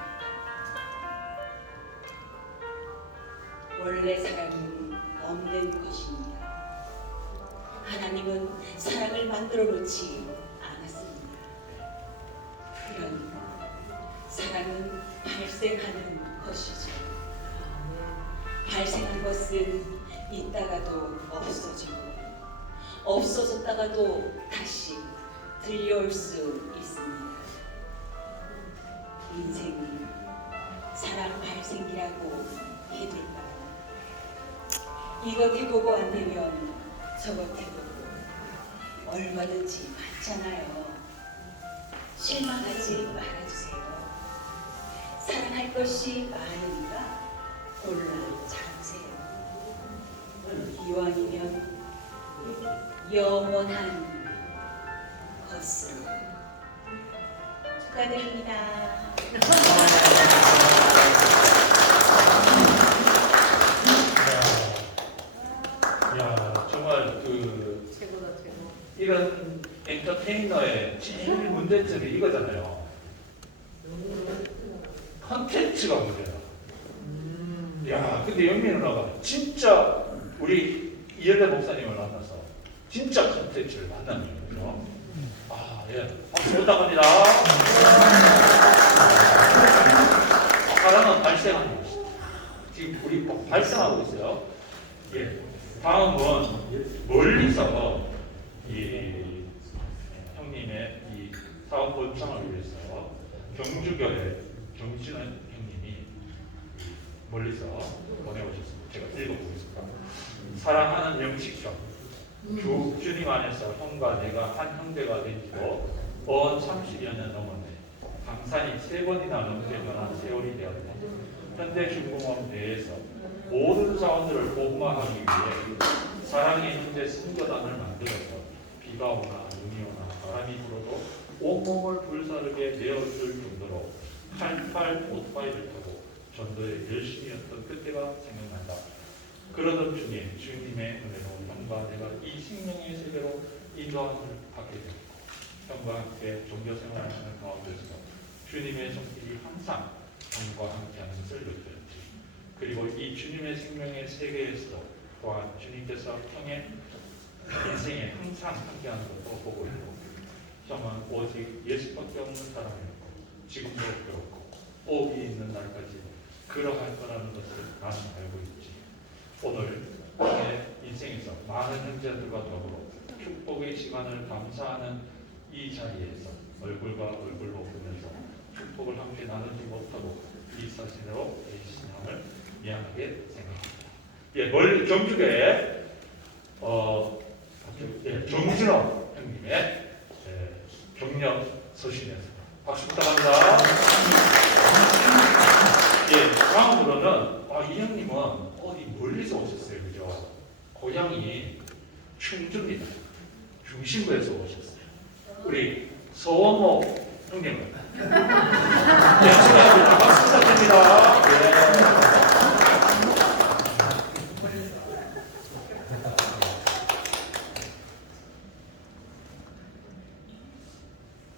원래 사랑은 없는 것입니다. 하나님은 사랑을 만들어 놓지 않았습니다. 그러니까 사랑은 발생하는 것이죠. 발생한 것은 있다가도 없어지고 없어졌다가도 다시 들려올 수 있습니다. 인생이 사랑 발생이라고 해둘까요? 이것 해보고 안 되면 저것 해보고 얼마든지 많잖아요. 실망하지 말아주세요. 사랑할 것이 많으니까 골라 참으세요. 이왕이면 영원한 것으로. 축하드립니다. 야, 정말 이런 엔터테이너의 제일 문제점이 이거잖아요. 컨텐츠가 문제다. 야, 근데 영민 누나가 진짜 우리 이현대 목사님을 만나서 진짜 컨텐츠를 만나는 거죠. 아, 예. 박수 부탁합니다. 사랑은 발생하는 것이다. 지금 우리 발생하고 있어요. 예. 다음은 멀리서 이 형님의 이 사업 번창을 위해서 경주교회 정진환 형님이 멀리서 보내오셨습니다. 제가 읽어보겠습니다. 사랑하는 영식형, 주님 안에서 형과 내가 한 형제가 된 지도 30여 년 넘었네. 강산이 3번이나 넘게 변한 세월이 되었다. 현대중공업 내에서 모든 사원들을 복무하기 위해 사랑의 형제 선교단을 만들어서 비가 오나 눈이 오나 바람이 불어도 온몸을 불사르게 내어줄 정도로 88 오토바이를 타고 전도에 열심히 했던 그때가 생각난다. 그러던 중에 주님의 은혜로 형과 내가 이 생명의 세계로 인도함을 받게 되었고 형과 함께 종교생활하는 가운데서 주님의 손길이 항상 형과 함께하는 것을 느꼈지. 그리고 이 주님의 생명의 세계에서도 또한 주님께서 형의 인생에 항상 함께하는 것도 보고 있고 형은 오직 예수밖에 없는 사람이었고 지금도 그렇고 오기 있는 날까지 그러할 거라는 것을 나는 알고 있지. 오늘 형의 인생에서 많은 형제들과 더불어 축복의 시간을 감사하는 이 자리에서 얼굴과 얼굴로 보면서 축복을 함께 나누지 못하고 이 사실로 배신함을 미안하게 생각합니다. 예, 멀리 경주에 정진호 형님의 경력 서신이었습니다. 박수 부탁합니다. 예, 다음으로는 이 형님은 어디 멀리서 오셨어요, 그죠? 고향이 충주입니다. 중심부에서 오셨어요. 우리 서원모 형님은 축하합니다. 박수 부탁드립니다. 예.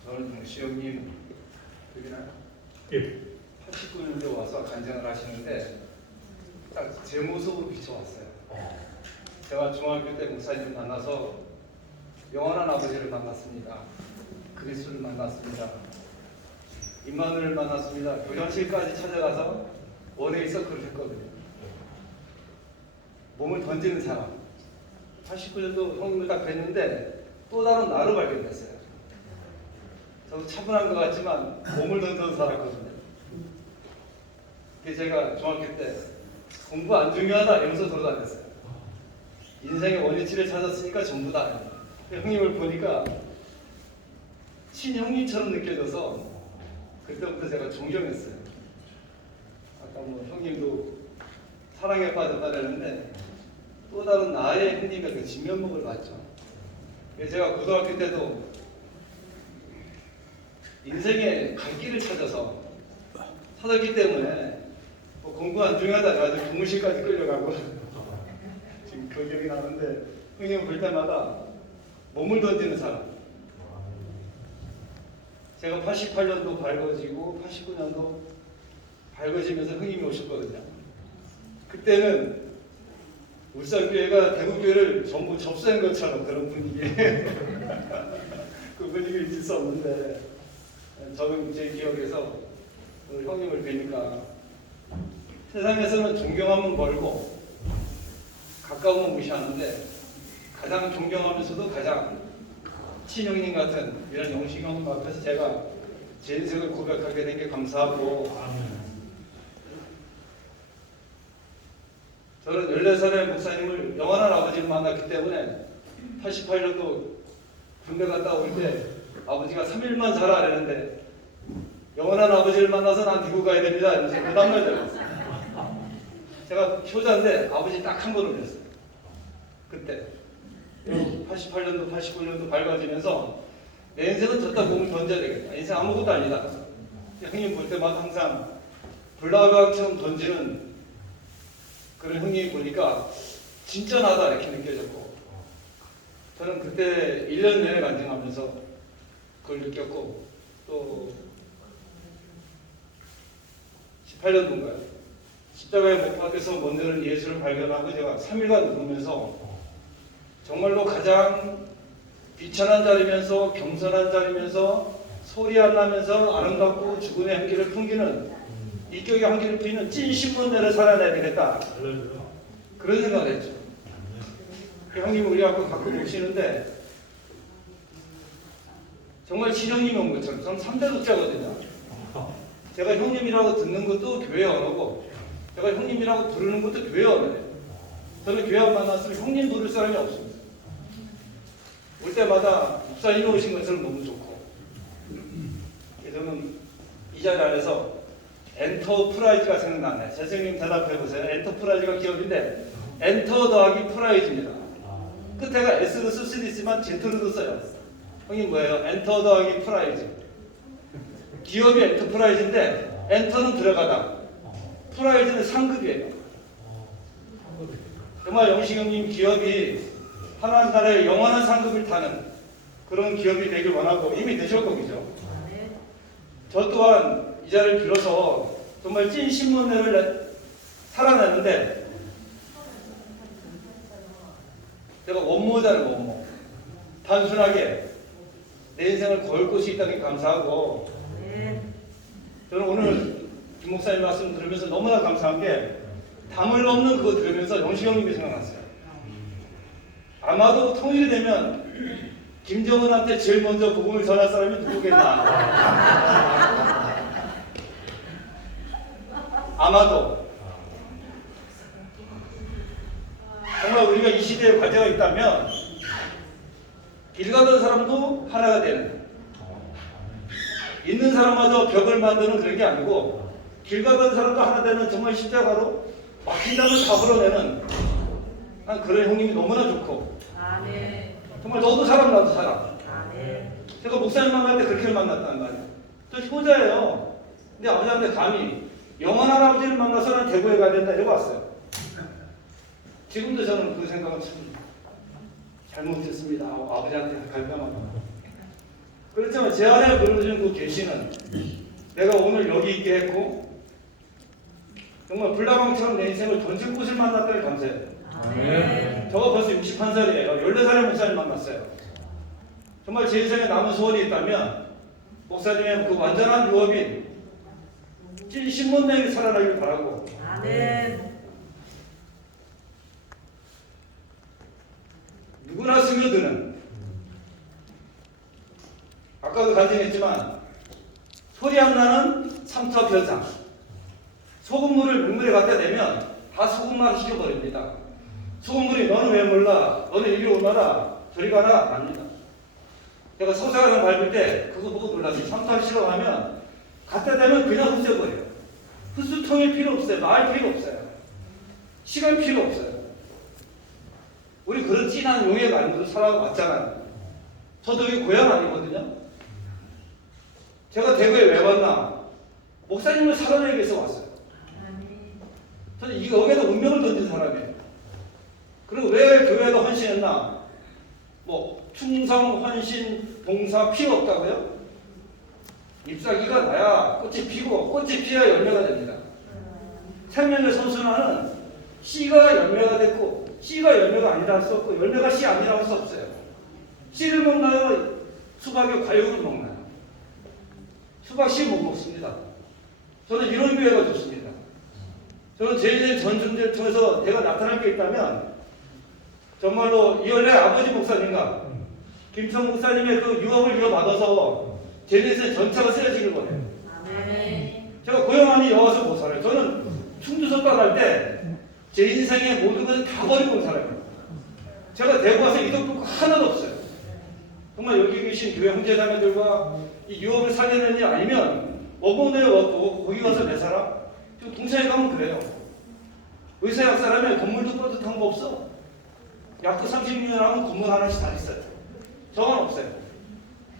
저는 시영님 여기나요? 예. 89년도에 와서 간증을 하시는데 딱 제 모습으로 비춰왔어요. 제가 중학교 때 목사님을 만나서 영원한 아버지를 만났습니다. 그리스도를 만났습니다. 임마누엘을 만났습니다. 교련실까지 찾아가서 원에 있어 그를 했거든요. 몸을 던지는 사람. 89년도 형님을 딱 뵀는데 또 다른 나를 발견했어요. 저도 차분한 것 같지만 몸을 던져서 살았거든요. 그게 제가 중학교 때 공부 안 중요하다 이러면서 돌아다녔어요. 인생의 원위치를 찾았으니까 전부다. 형님을 보니까 친형님처럼 느껴져서 그때부터 제가 존경했어요. 아까 뭐 형님도 사랑에 빠졌다라는데 또 다른 나의 형님의 그 진면목을 봤죠. 제가 고등학교 때도 인생의 갈 길을 찾아서 찾았기 때문에 뭐 공부 안 중요하다 해가지고 교무실까지 끌려가고 지금 그 기억이 나는데 형님 볼 때마다 몸을 던지는 사람. 제가 88년도 밝아지고 89년도 밝아지면서 형님이 오셨거든요. 그때는 울산교회가 대구교회를 전부 접수한 것처럼 그런 분위기에 그 분위기를 잊을 수 없는데 저는 제 기억에서 오늘 형님을 뵈니까 세상에서는 존경하면 멀고 가까우면 무시하는데 가장 존경하면서도 가장 친형님 같은 이런 영식 형님 앞에서 제가 제 인생을 고백하게 된 게 감사하고 저는 14살의 목사님을 영원한 아버지를 만났기 때문에 88년도 군대 갔다 올 때 아버지가 3일만 자라 그랬는데 영원한 아버지를 만나서 난 미국 가야 됩니다. 이제 그 다음날 들었어요. 제가 효자인데 아버지 딱 한 번 올렸어요. 그때 88년도 89년도 밝아지면서 내 인생은 저따 몸을 던져야 되겠다. 인생 아무것도 아니다. 형님 볼 때마다 항상 불나방처럼 던지는 그런 형님 보니까 진짜나다 이렇게 느껴졌고 저는 그때 1년 내내 간증하면서 그걸 느꼈고 또 18년도인가요? 십자가에 못 박혀서 먼데는 예수를 발견하고 제가 3일간 누르면서 정말로 가장 비천한 자리면서 겸손한 자리면서 소리 안 나면서 아름답고 죽음의 향기를 풍기는 인격의 향기를 피는 찐 신문대를 살아내야 되겠다. 그런 생각을 했죠. 그 형님 우리 학교 가끔 오시는데 정말 시령님이 온 것처럼 저는 3대 독자거든요. 제가 형님이라고 듣는 것도 교회 언어고 제가 형님이라고 부르는 것도 교회 언어예요. 저는 교회 안 만났으면 형님 부를 사람이 없습니다. 올 때마다 목사님이 오신 것처럼 너무 좋고 저는 이 자리 안에서 엔터프라이즈가 생각나네. 재생님 대답해보세요. 엔터프라이즈가 기업인데 엔터 더하기 프라이즈입니다. 끝에가 S로 쓸 수도 있지만 Z로도 써요. 형님 뭐예요? 엔터 더하기 프라이즈. 기업이 엔터프라이즈인데 엔터는 들어가다. 프라이즈는 상급이에요. 정말 영식 형님 기업이 하나님 나라의 영원한 상급을 타는 그런 기업이 되길 원하고 이미 되셨고 그죠? 저 또한 이 자리를 빌어서 정말 찐 신문회를 살아내는데 제가 원모잖아요. 원모. 단순하게 내 인생을 걸 곳이 있다는 게 감사하고 저는 오늘 김 목사님 말씀 들으면서 너무나 감사한 게 담을 넘는 그거 들으면서 영식 형님이 생각났어요. 아마도 통일이 되면 김정은한테 제일 먼저 복음을 전할 사람이 누구겠나. 아마도 정말 우리가 이 시대에 과제가 있다면 길 가던 사람도 하나가 되는 있는 사람마저 벽을 만드는 그런 게 아니고 길 가던 사람도 하나 되는 정말 십자가로 막힌다면 다 풀어내는 그런 형님이 너무나 좋고 정말 너도 사람 나도 사람. 제가 목사님 만날 때 그렇게 만났단 말이에요. 저 효자예요. 근데 아버지한테 감히 영원한 아버지를 만나서는 대구에 가야 된다 이러고 왔어요. 지금도 저는 그 생각은 참 잘못했습니다 하고 아버지한테 갈 때마다 그렇지만 제 안에 그려진 그 계시는 내가 오늘 여기 있게 했고 정말 불나방처럼 내 인생을 던질 곳을 만났다니 감사해요. 저가 벌써 61살이에요. 14살에 목사님 만났어요. 정말 제 인생에 남은 소원이 있다면 목사님의 그 완전한 유업인 찐 신문대에 살아나길 바라고 누구나 스며드는 아까도 간증했지만 소리 안 나는 삼투압 현상 소금물을 물에 갖다 대면 다 소금만 시켜버립니다. 소금물이 너는 왜 몰라? 너는 이리 오너라 저리 가라 압니다. 제가 서사관을 밟을 때 그거 보고 놀랐어요. 삼투압 실험하면 갖다 대면 그냥 흡수해버려요. 흡수통일 필요 없어요. 말 필요 없어요. 시간 필요 없어요. 우리 그런 찐한 용액 안으로 살아왔잖아요. 저도 여기 고향 아니거든요. 제가 대구에 왜 왔나? 목사님을 살아내기 위해서 왔어요. 저는 이 여기에다 운명을 던진 사람이에요. 그리고 왜 교회에다 헌신했나? 뭐 충성, 헌신, 봉사 필요 없다고요? 잎사귀가 나야 꽃이 피고 꽃이 피어야 열매가 됩니다. 생명의 선순환은 씨가 열매가 됐고 씨가 열매가 아니라 할 수 없고 열매가 씨 아니라 할 수 없어요. 씨를 먹나요? 수박의 과육을 먹나요? 수박 씨 못 먹습니다. 저는 이런 교회가 좋습니다. 저는 제 인생 전 존재를 통해서 내가 나타날 게 있다면 정말로 이원래 아버지 목사님과 김청 목사님의 그 유업을 이어받아서 제 인생 전체가 쓰여지길 원해요. 제가 고향안이 여와서 못 살아요. 저는 충주서 떠날 때 제 인생의 모든 것을 다 버리고 온 사람이에요. 제가 대구 와서 이덕 볼 거 하나도 없어요. 정말 여기 계신 교회 형제자매들과 이 유업을 살리는 일 아니면 어머니에 왔고 거기 가서 내 살아? 지금 동창회 가면 그래요. 의사 약사라면 건물도 뿌듯한 거 없어. 약도 30년 하면 건물 하나씩 다 있어요. 저건 없어요.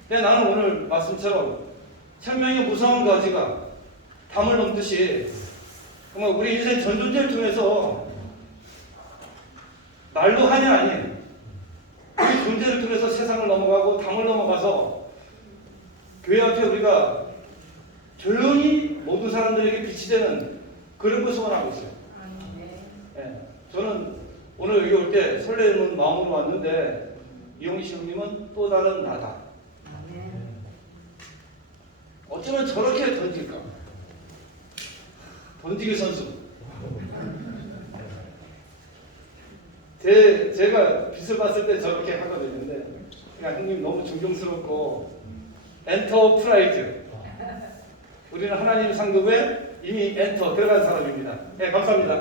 근데 나는 오늘 말씀처럼 생명의 무서운 가지가 담을 넘듯이 정말 우리 인생 전 존재를 통해서 말로 한이 아닌 우리 존재를 통해서 세상을 넘어가고 담을 넘어가서 교회 앞에 우리가 조용히 모든 사람들에게 빛이 되는 그런 거 소원하고 있어요. 예, 저는 오늘 여기 올 때 설레는 마음으로 왔는데 이용식 형님은 또 다른 나다. 어쩌면 저렇게 던질까? 던지기 선수. 제가 빛을 봤을 때 저렇게 하거든요. 근데 그냥 형님 너무 존경스럽고 엔터프라이즈. 우리는 하나님 상급에 이미 엔터 들어간 사람입니다. 네, 감사합니다.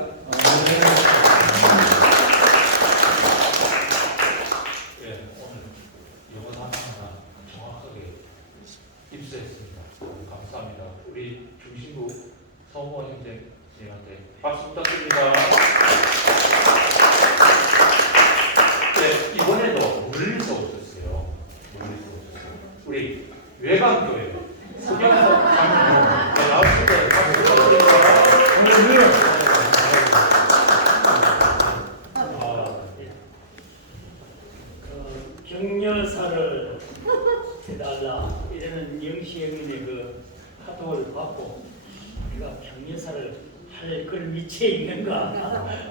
예, 오늘 영어 하나 정확하게 입수했습니다. 감사합니다. 우리 중심부 서모 형제님한테 박수 부탁드립니다. 네, 이번에도 멀리서 오셨어요. 우리 외곽교회 소경석 장로님 나왔을 때 박수 부탁드립니다. 격려사를 해달라 이러는 영시 형님의 그 카톡을 받고 내가 격려사를 할 그런 위치에 있는가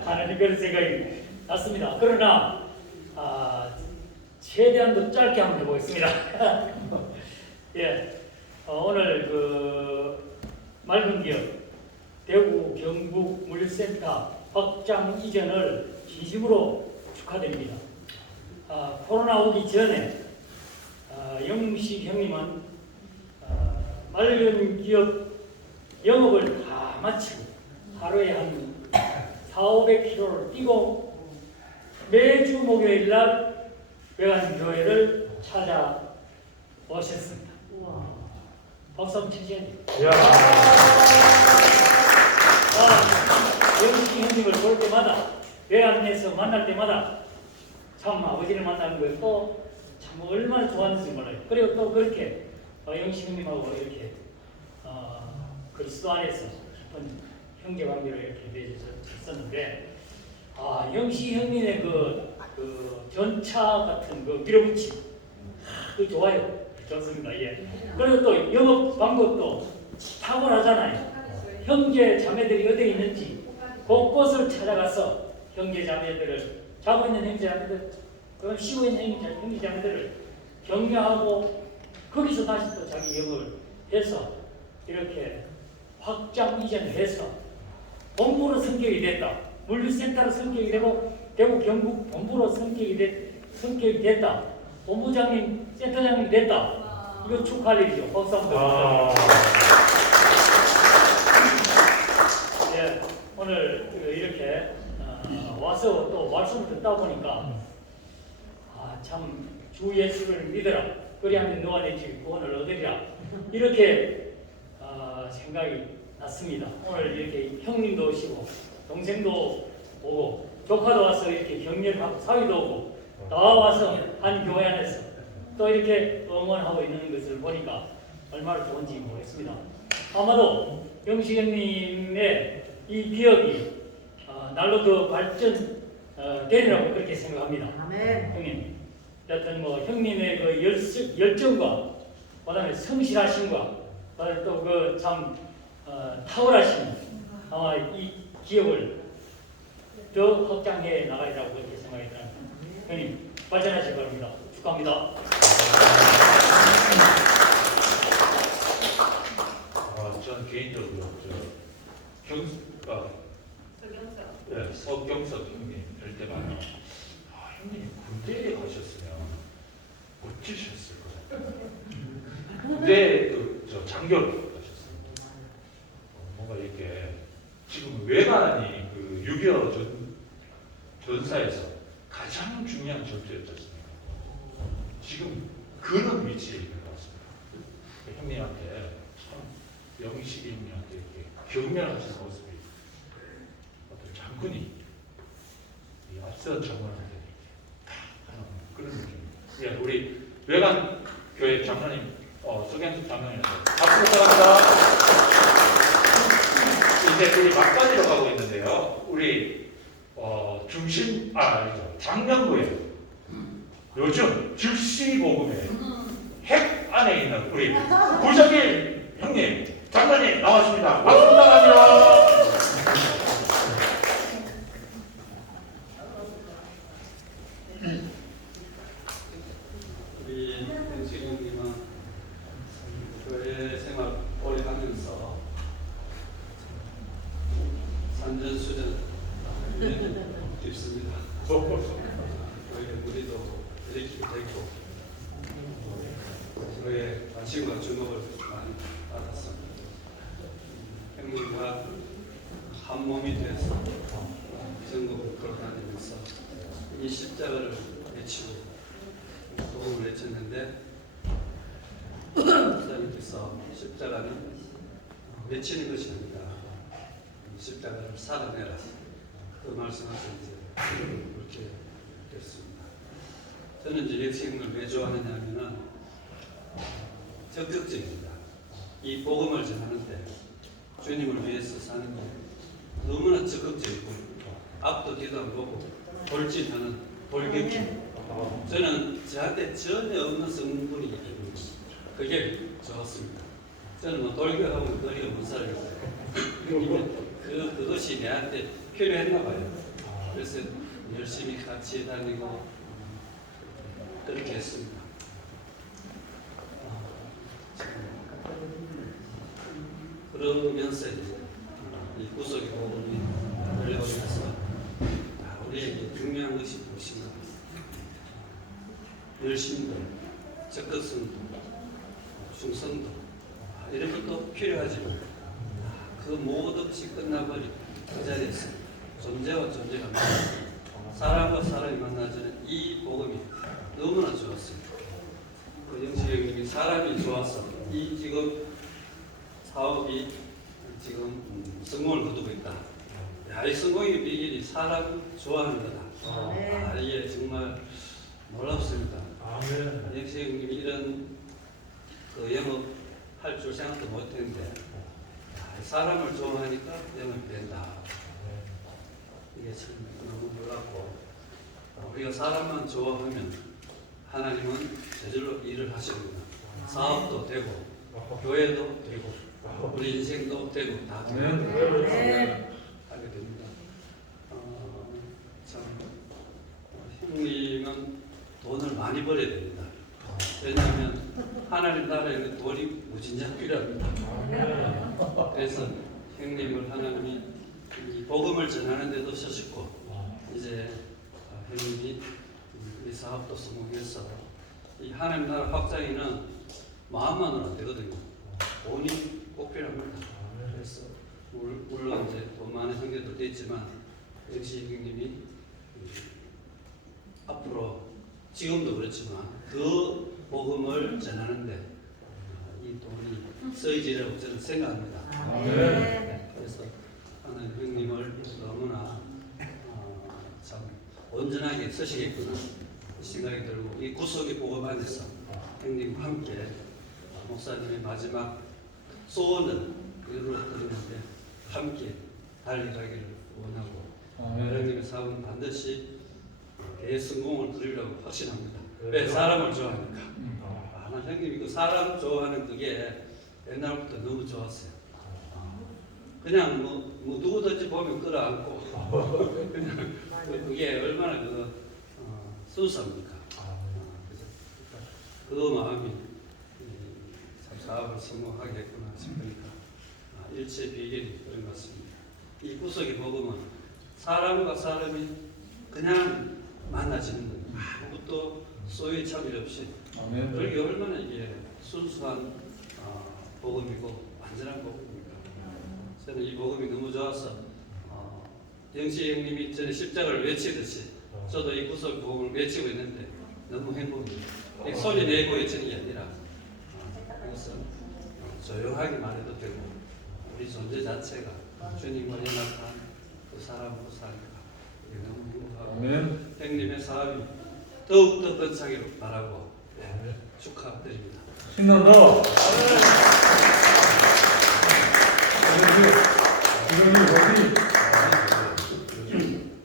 하는 그런 생각이 났습니다. 그러나 최대한 더 짧게 한번 해보겠습니다. 예, 오늘 그 맑은 기업 대구 경북 물류센터 확장 이전을 진심으로 축하드립니다. 코로나 오기 전에 영식 형님은 맑은 기업 영업을 다 마치고 하루에 한 400~500km를 뛰고 매주 목요일 날 외관교회를 찾아오셨습니다. 박수 한번 치시죠. 영식 형님을 볼 때마다 외관에서 만날 때마다 참 아버지를 만나는 거에 또 참 얼마나 좋았는지 몰라요. 그리고 또 그렇게 영식 형님하고 이렇게 그리스도 안에서 깊은 형제 관계로 이렇게 맺어졌었는데 영식 형님의 그 전차 같은 그 밀어붙임 그 좋아요. 좋습니다. 예. 그리고 또 영업 방법도 탁월하잖아요. 형제 자매들이 어디 있는지 곳곳을 찾아가서 형제 자매들을 자고 있는 형제 자매들, 그럼 쉬고 있는 형제 자매들을 격려하고 거기서 다시 또 자기 영업을 해서 이렇게 확장 이전을 해서 본부로 성격이 됐다. 물류센터로 성격이 되고 대구 경북 본부로 성격이 됐다. 본부장님, 센터장님 됐다. 이거 축하할 일이죠. 박수 한번 예, 오늘 이렇게 와서 또 말씀을 듣다 보니까 참 주 예수를 믿어라. 그리하면 너와 내 집이 구원을 얻으리라. 이렇게 생각이 났습니다. 오늘 이렇게 형님도 오시고 동생도 오고 조카도 와서 이렇게 격려하고 사위도 오고 나와서 한 교회 안에서 또 이렇게 응원하고 있는 것을 보니까 얼마나 좋은지 모르겠습니다. 아마도 영식 형님의 이 기업이 날로 더 발전되리라고 그렇게 생각합니다. 아멘. 형님, 여튼 뭐 형님의 그 열정과 그다음에 성실하심과 또 그 참 탁월하심 아마 이 기업을 더 확장해 나가리라고 그렇게 생각이 듭니다. 형님 발전하시기 바랍니다. 축하합니다. 저는 개인적으로 서경석 형님 뵐 때마다 형님 군대에 가셨으면 멋지셨을 것 같아요. 군대 장교로 가셨습니다. 뭔가 이렇게 지금 외관이 그 6.25 전사에서 가장 중요한 전투였지 않습니까? 지금 그런 위치에 있는 것 같습니다. 형님한테 참 영식 형님한테 이렇게 격려하시는 모습이 어떤 장군이 이 앞선 정원한테 하는 그런 느낌입니다. 예, 우리 외관 교회 장로님 소경숙 장로님한테 박수 부탁합니다. 이제 우리 막바지로 가고 있는데요. 우리 장명부에 요즘 즉시복음의 핵 안에 있는 우리 구정일 형님, 장로님 나왔습니다. 박수 부탁합니다. 저희의 무리도 일으키게 됐고 저의 관심과 주목을 많이 받았습니다. 형님과 한 몸이 되어서 전국을 걸어다니면서 이 십자가를 외치고 복음을 외쳤는데 목사님께서 십자가는 외치는 것이 아니라 십자가를 살아내라 그 말씀하셔서 이제 그렇게 됐습니다. 저는 이제 역생을 왜 좋아하느냐 하면은 적극적입니다. 이 복음을 전하는데 주님을 위해서 사는데 너무나 적극적이고 앞도 뒤도 안 보고 돌진하는 돌격기. 저는 저한테 전혀 없는 성분이 그게 좋았습니다. 저는 뭐 돌격하면 거리가 못 살아요. 그것이 내한테 필요했나 봐요. 그래서 열심히 같이 다니고 그렇게 했습니다. 그러면서 이제 이 구속의 복음이 들려오면서 우리에게 중요한 것이 무엇인가? 열심도, 적극성도, 충성도 이런 것도 필요하지만 그 모든 것이 끝나버리고 그 자리에서 존재와 존재가 만나서 사람과 사람이 만나지는 이 복음이 너무나 좋았어요. 그 영식 형님이 사람이 좋아서 이 지금 사업이 지금 성공을 거두고 있다. 야, 이 성공의 비결이 사람 좋아하는 거다. 이게 정말 놀랍습니다. 영식 형님이 이런 그 영업할 줄 생각도 못했는데 사람을 좋아하니까 영업이 된다. 이게 참 너무 놀랍고 우리가 사람만 좋아하면 하나님은 저절로 일을 하시는구나. 사업도 되고 교회도 되고 우리 인생도 되고 다 되고 하게 됩니다. 참 형님은 돈을 많이 벌어야 됩니다. 왜냐하면 하나님 나라에는 돈이 무진장 필요합니다. 그래서 형님을 하나님이 이 복음을 전하는 데도 쓰셨고 이제 형님이 이 사업도 성공해서 이 하나님 나라 확장에는 마음만으로 안 되거든요. 돈이 꼭 필요합니다. 그래서 물론 이제 돈 많은 형제들도 있지만 역시 형님이 앞으로 지금도 그렇지만 그 복음을 전하는데 이 돈이 쓰이지라고 저는 생각합니다. 그래서 하나님 형님을 너무나 참 온전하게 쓰시겠구나 생각이 들고 이 구속의 복음 안에서 형님과 함께 목사님의 마지막 소원을 이루어드리는데 함께 달려가기를 원하고 형님의 사업은 반드시 대성공을 그리려고 확신합니다. 왜? 사람을 좋아하니까. 나 형님이 그 사람 좋아하는 그게 옛날부터 너무 좋았어요. 그냥 뭐 누구든지 보면 끌어안고 그냥 그게 얼마나 순수합니까? 그 마음이 참 사업을 성공하겠구나 싶으니까 일체 비결이 그런 것 같습니다. 이 구속의 복음은 사람과 사람이 그냥 만나지는 거예요. 아무것도 소유의 차별 없이. 그러기 얼마나 이게 순수한 복음이고 완전한 복음입니까? 저는 이 복음이 너무 좋아서 영시 형님이 전에 십자가를 외치듯이 저도 이 구속 복음을 외치고 있는데 너무 행복해요. 소리 내고 외치는 게 아니라 이것은 조용하게 말해도 되고 우리 존재 자체가 주님과 연합한 그 사람으로 사니까 이게 너무 행복하고 형님의 사업이 더욱더 번창기를 바라고 축하드립니다. 신난다.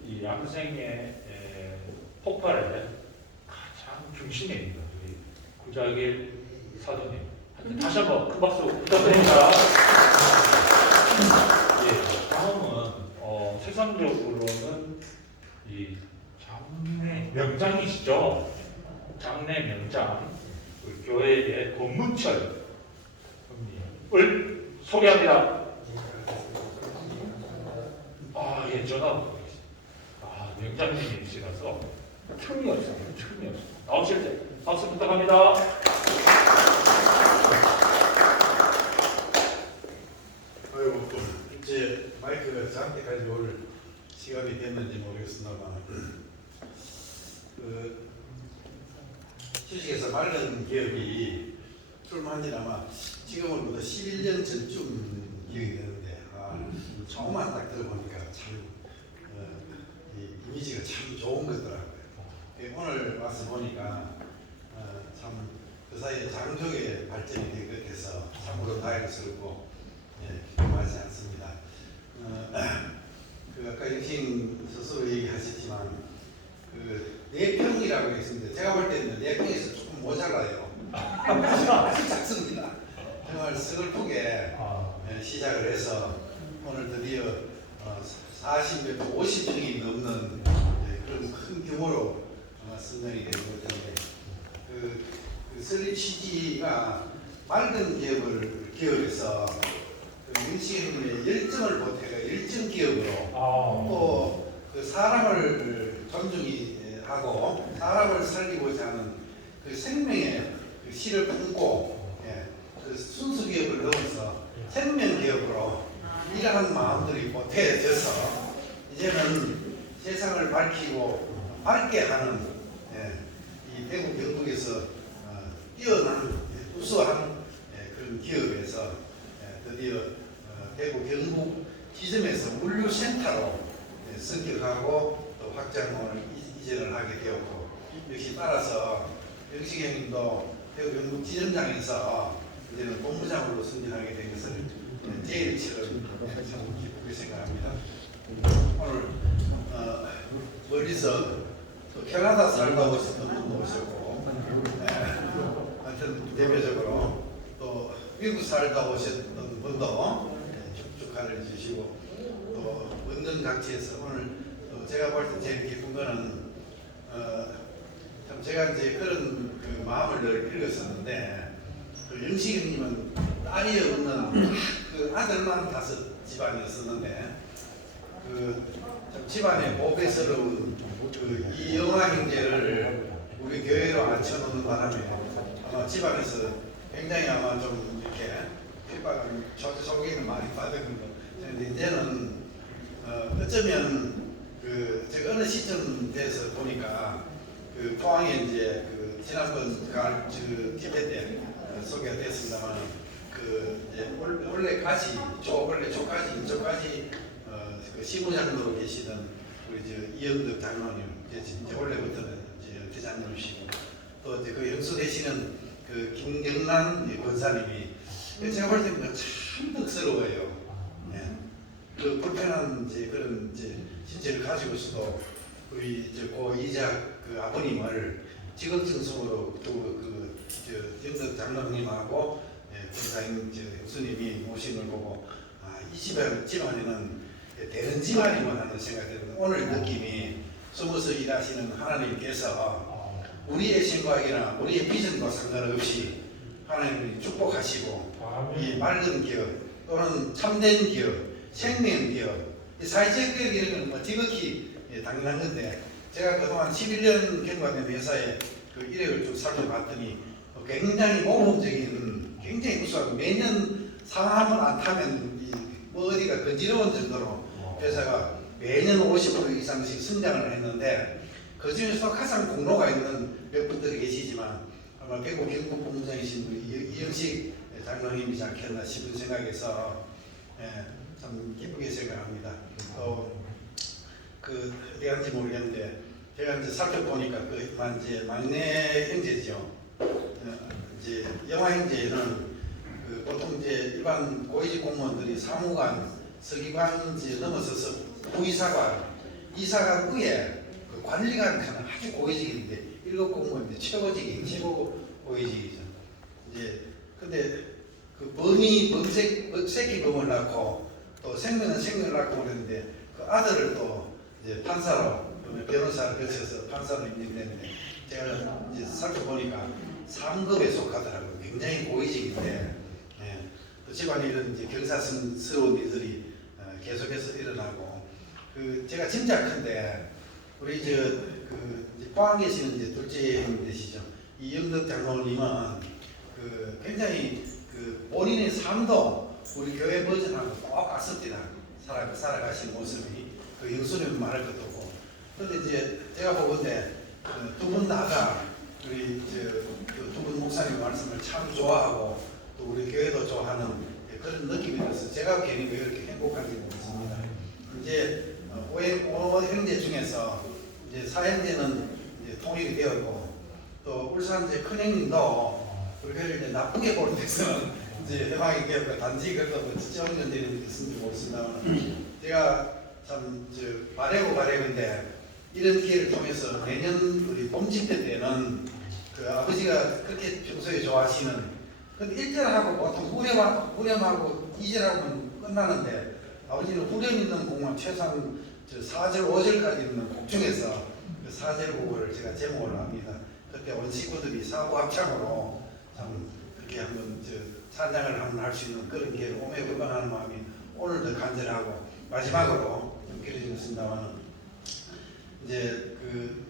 이 양생의 폭발에 가장 중심에 있는 우리 구자길 사도님. 다시 한번 큰 박수 부탁드립니다. 예, 다음은 세상적으로는 이 장례 명장이시죠. 장례 명장 우리 교회의 권문철 형님을 소개합니다. 예, 전화. 명장님이시라서 틈이 없어요. 틈이 없어요. 나오실 때 박수 부탁합니다. 아이고, 이제 마이크가 저한테까지 올 시간이 됐는지 모르겠습니다만, 주식에서 맑은 기업이 출마한 지 아마 지금으로부터 11년 전쯤 기억이 되는데, 처음만 딱 들어보니까 참 이 이미지가 참 좋은 거더라고요. 오늘 와서 보니까 참 그 사이에 장족의 발전이 된 것 같아서 참으로 다행스럽고 기뻐하지 않습니다. 아까 영신 스스로 얘기하셨지만 내평이라고 했습니다. 제가 볼 때는 내평에서 조금 모자라요. 아주 작습니다. 정말 서글프게 시작을 해서 오늘 드디어 40몇 50평이 넘는 그런 큰 규모로 선정이 된 것인데 그 설립 취지가 맑은 기업에서 윤씨님의 열정을 보태가 열정 기업으로 또 그 사람을 존중하고 사람을 살리고자 하는 그 생명의 그 씨를 품고 그 순수 기업을 넘어서 생명 기업으로 일하는 마음들이 보태져서 이제는 세상을 밝히고 밝게 하는 이 대구 경북에서 뛰어난 우수한 그런 기업에서 드디어 대구 경북 지점에서 물류센터로 성격하고 또 확장을 이전을 하게 되었고 역시 따라서 영식 형님도 대구 경북 지점장에서 이제는 본부장으로 승진하게 된 것을 제일 지금 참 기쁘게 생각합니다. 오늘 멀리서 또 캐나다 살다 오셨던 분도 오셨고 하여튼 대표적으로 또 미국 살다 오셨던 분도 축하를 해주시고 또 원전 각지에서 오늘 또 제가 볼 때 제일 기쁜 거는 참 제가 이제 그런 그 마음을 늘 읽었었는데 그 영식님은 딸이 없는 그 아들만 5 집안이었었는데 참 집안에 보배스러운 이 영화 형제를 우리 교회로 앉혀놓는 바람에 아마 집안에서 굉장히 아마 좀 이렇게 핍박을 속이는 많이 받은 거. 그런데 이제는 어쩌면 제가 어느 시점 돼서 보니까 포항에 이제 지난번 가을 티베트 때 소개가 됐습니다만 이제 원래 가지 원래 저까지 그 시무장로로 계시던 우리 이영덕 장로님 이제 원래부터는 이제 대장님이시고 또 이제 그 영수 되시는 김경란 권사님이 제가 볼 때는 참 덕스러워요. 그 불편한 그런 신체를 가지고서도 우리 고 이작 아버님을 지극정성으로 또 영덕 장로님하고 권사님 영수님이 모신 걸 보고 이 집안에는 되는 집안이만 하는 생각이 듭니다. 오늘 느낌이 숨어서 일하시는 하나님께서 우리의 생각이나 우리의 비전과 상관없이 하나님이 축복하시고 이 맑은 기업 또는 참된 기업, 생명 기업, 사회적 기업이라는 건 지극히 당연한 건데 제가 그동안 11년 경과된 회사에 이력을 좀 살펴봤더니 굉장히 모범적인 굉장히 우수하고 매년 상하면 안 타면 어디가 건지러운 정도로 회사가 매년 50% 이상씩 성장을 했는데 그 중에서 가장 공로가 있는 몇 분들이 계시지만 아마 대구 경북 본부장이신 우리 이영식 장로님이지 않겠나 싶은 생각에서 참 기쁘게 생각합니다. 또 어디간지 모르겠는데 제가 이제 살펴보니까 이제 막내 형제죠. 이제 영화 형제는 보통 이제 일반 고위직 공무원들이 사무관, 서기관 넘어서서 부이사관, 이사관 위에 관리관 하는 아주 고위직인데 7 공무원인데 최고 고위직이죠. 이제 근데 범새끼 범을 낳고 또 생명은 생명을 낳고 그랬는데 아들을 또 이제 판사로 변호사를 거쳐서 판사로 임명됐는데 제가 이제 살펴보니까 3급에 속하더라고요. 굉장히 고위직인데 또 집안에 이런 이제 경사스러운 일들이 계속해서 일어나고 제가 짐작컨대 우리 그 이제 포항 계시는 이제 둘째 형 되시죠. 이영덕 장로님은 그 굉장히 그 본인의 삶도 우리 교회 버전하고 똑같습니다. 살아가신 모습이 그 영수님 말할 것도 없고. 근데 이제 제가 보건데 두 분 다가 우리 두 분 목사님 말씀을 참 좋아하고 또 우리 교회도 좋아하는 그런 느낌이 들어서 제가 괜히 왜 이렇게 행복한지 모르겠습니다. 이제 5형제 중에서 이제 4형제는 이제 통일이 되었고 또 울산 이제 큰형님도 우리 교회를 이제 나쁘게 보는 데서는 이제 해방이 되었고 단지 그래도 뭐 지원년 되는 게 있는지 모르겠습니다만 제가 참 바래고인데 이런 기회를 통해서 내년 우리 봄 집회 때는 그 아버지가 그렇게 평소에 좋아하시는 근데 1절하고 보통 후렴하고 2절하고는 끝나는데 아버지는 후렴 있는 곡만 최소한 4절, 5절까지 있는 곡 중에서 그 4절 곡을 제가 제목을 합니다. 그때 온 식구들이 사부 합창으로 참 그렇게 한번 찬양을 한번 할 수 있는 그런 기회를 오며 건강하는 마음이 오늘도 간절하고 마지막으로 좀 길어지겠습니다만 이제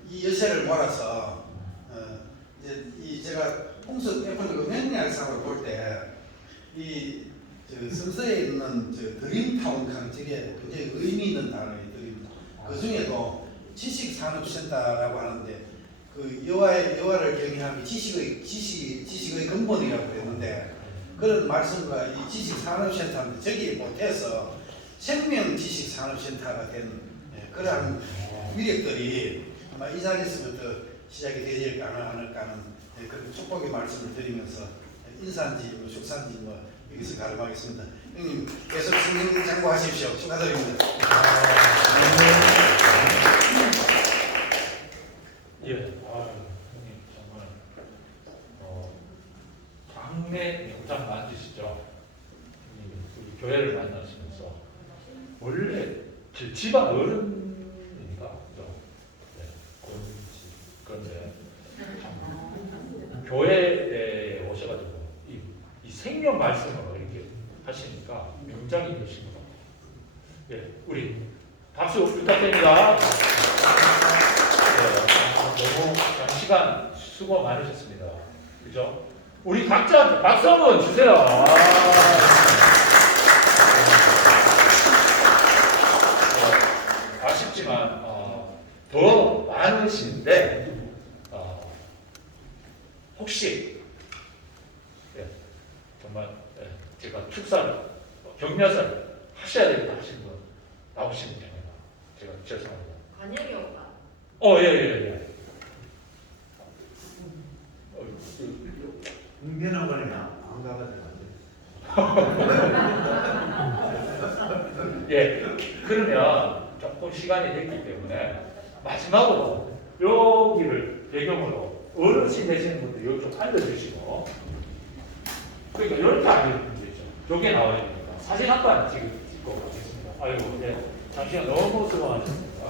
이 여세를 몰아서 이제 이 제가 홍수 애플 명리학상을 볼 때 이 성서에 있는 드림타운 강직에 굉장히 의미 있는 단어이 드림. 그 중에도 지식산업센터라고 하는데 그 여호와를 경외함이 지식의 근본이라고 그랬는데 그런 말씀과 이 지식산업센터인데 저기 못해서 생명지식산업센터가 된 그러한 위력들이 아마 이 자리에서부터 시작이 되지 않을까 하는 그런 축복의 말씀을 드리면서 인산지, 축산지 여기서 가름하겠습니다. 형님 계속 성경 참고하십시오. 축하드립니다. 예, 형님 정말 장례 영장 만드시죠. 우리 교회를 만나시면서 원래 집안 어른이니까 그죠? 네, 그런데 교회에 오셔가지고 이 생명 말씀으로 이렇게 하시니까 굉장히 되신 것 같아요. 예, 우리 박수 부탁드립니다. 너무 장시간 수고 많으셨습니다. 그죠? 우리 각자 박수 한번 주세요. 아쉽지만 더 많으신데 혹시 정말 제가 축사를 격려사를 하셔야 되겠다 하시는 분 나오시면 제가 죄송합니다. 관영이 오빠. 예. 응변학원에 안 가가지고 예, 그러면 조금 시간이 됐기 때문에 마지막으로 여기를 배경으로 어르신 되시는 분들 여기 좀 앉아주시고 그러니까 이렇게 앉아주면 되죠. 여기에 나와야 됩니다. 사진 한 번 찍고 가겠습니다. 아이고, 네. 잠시만 너무 수고하셨습니다.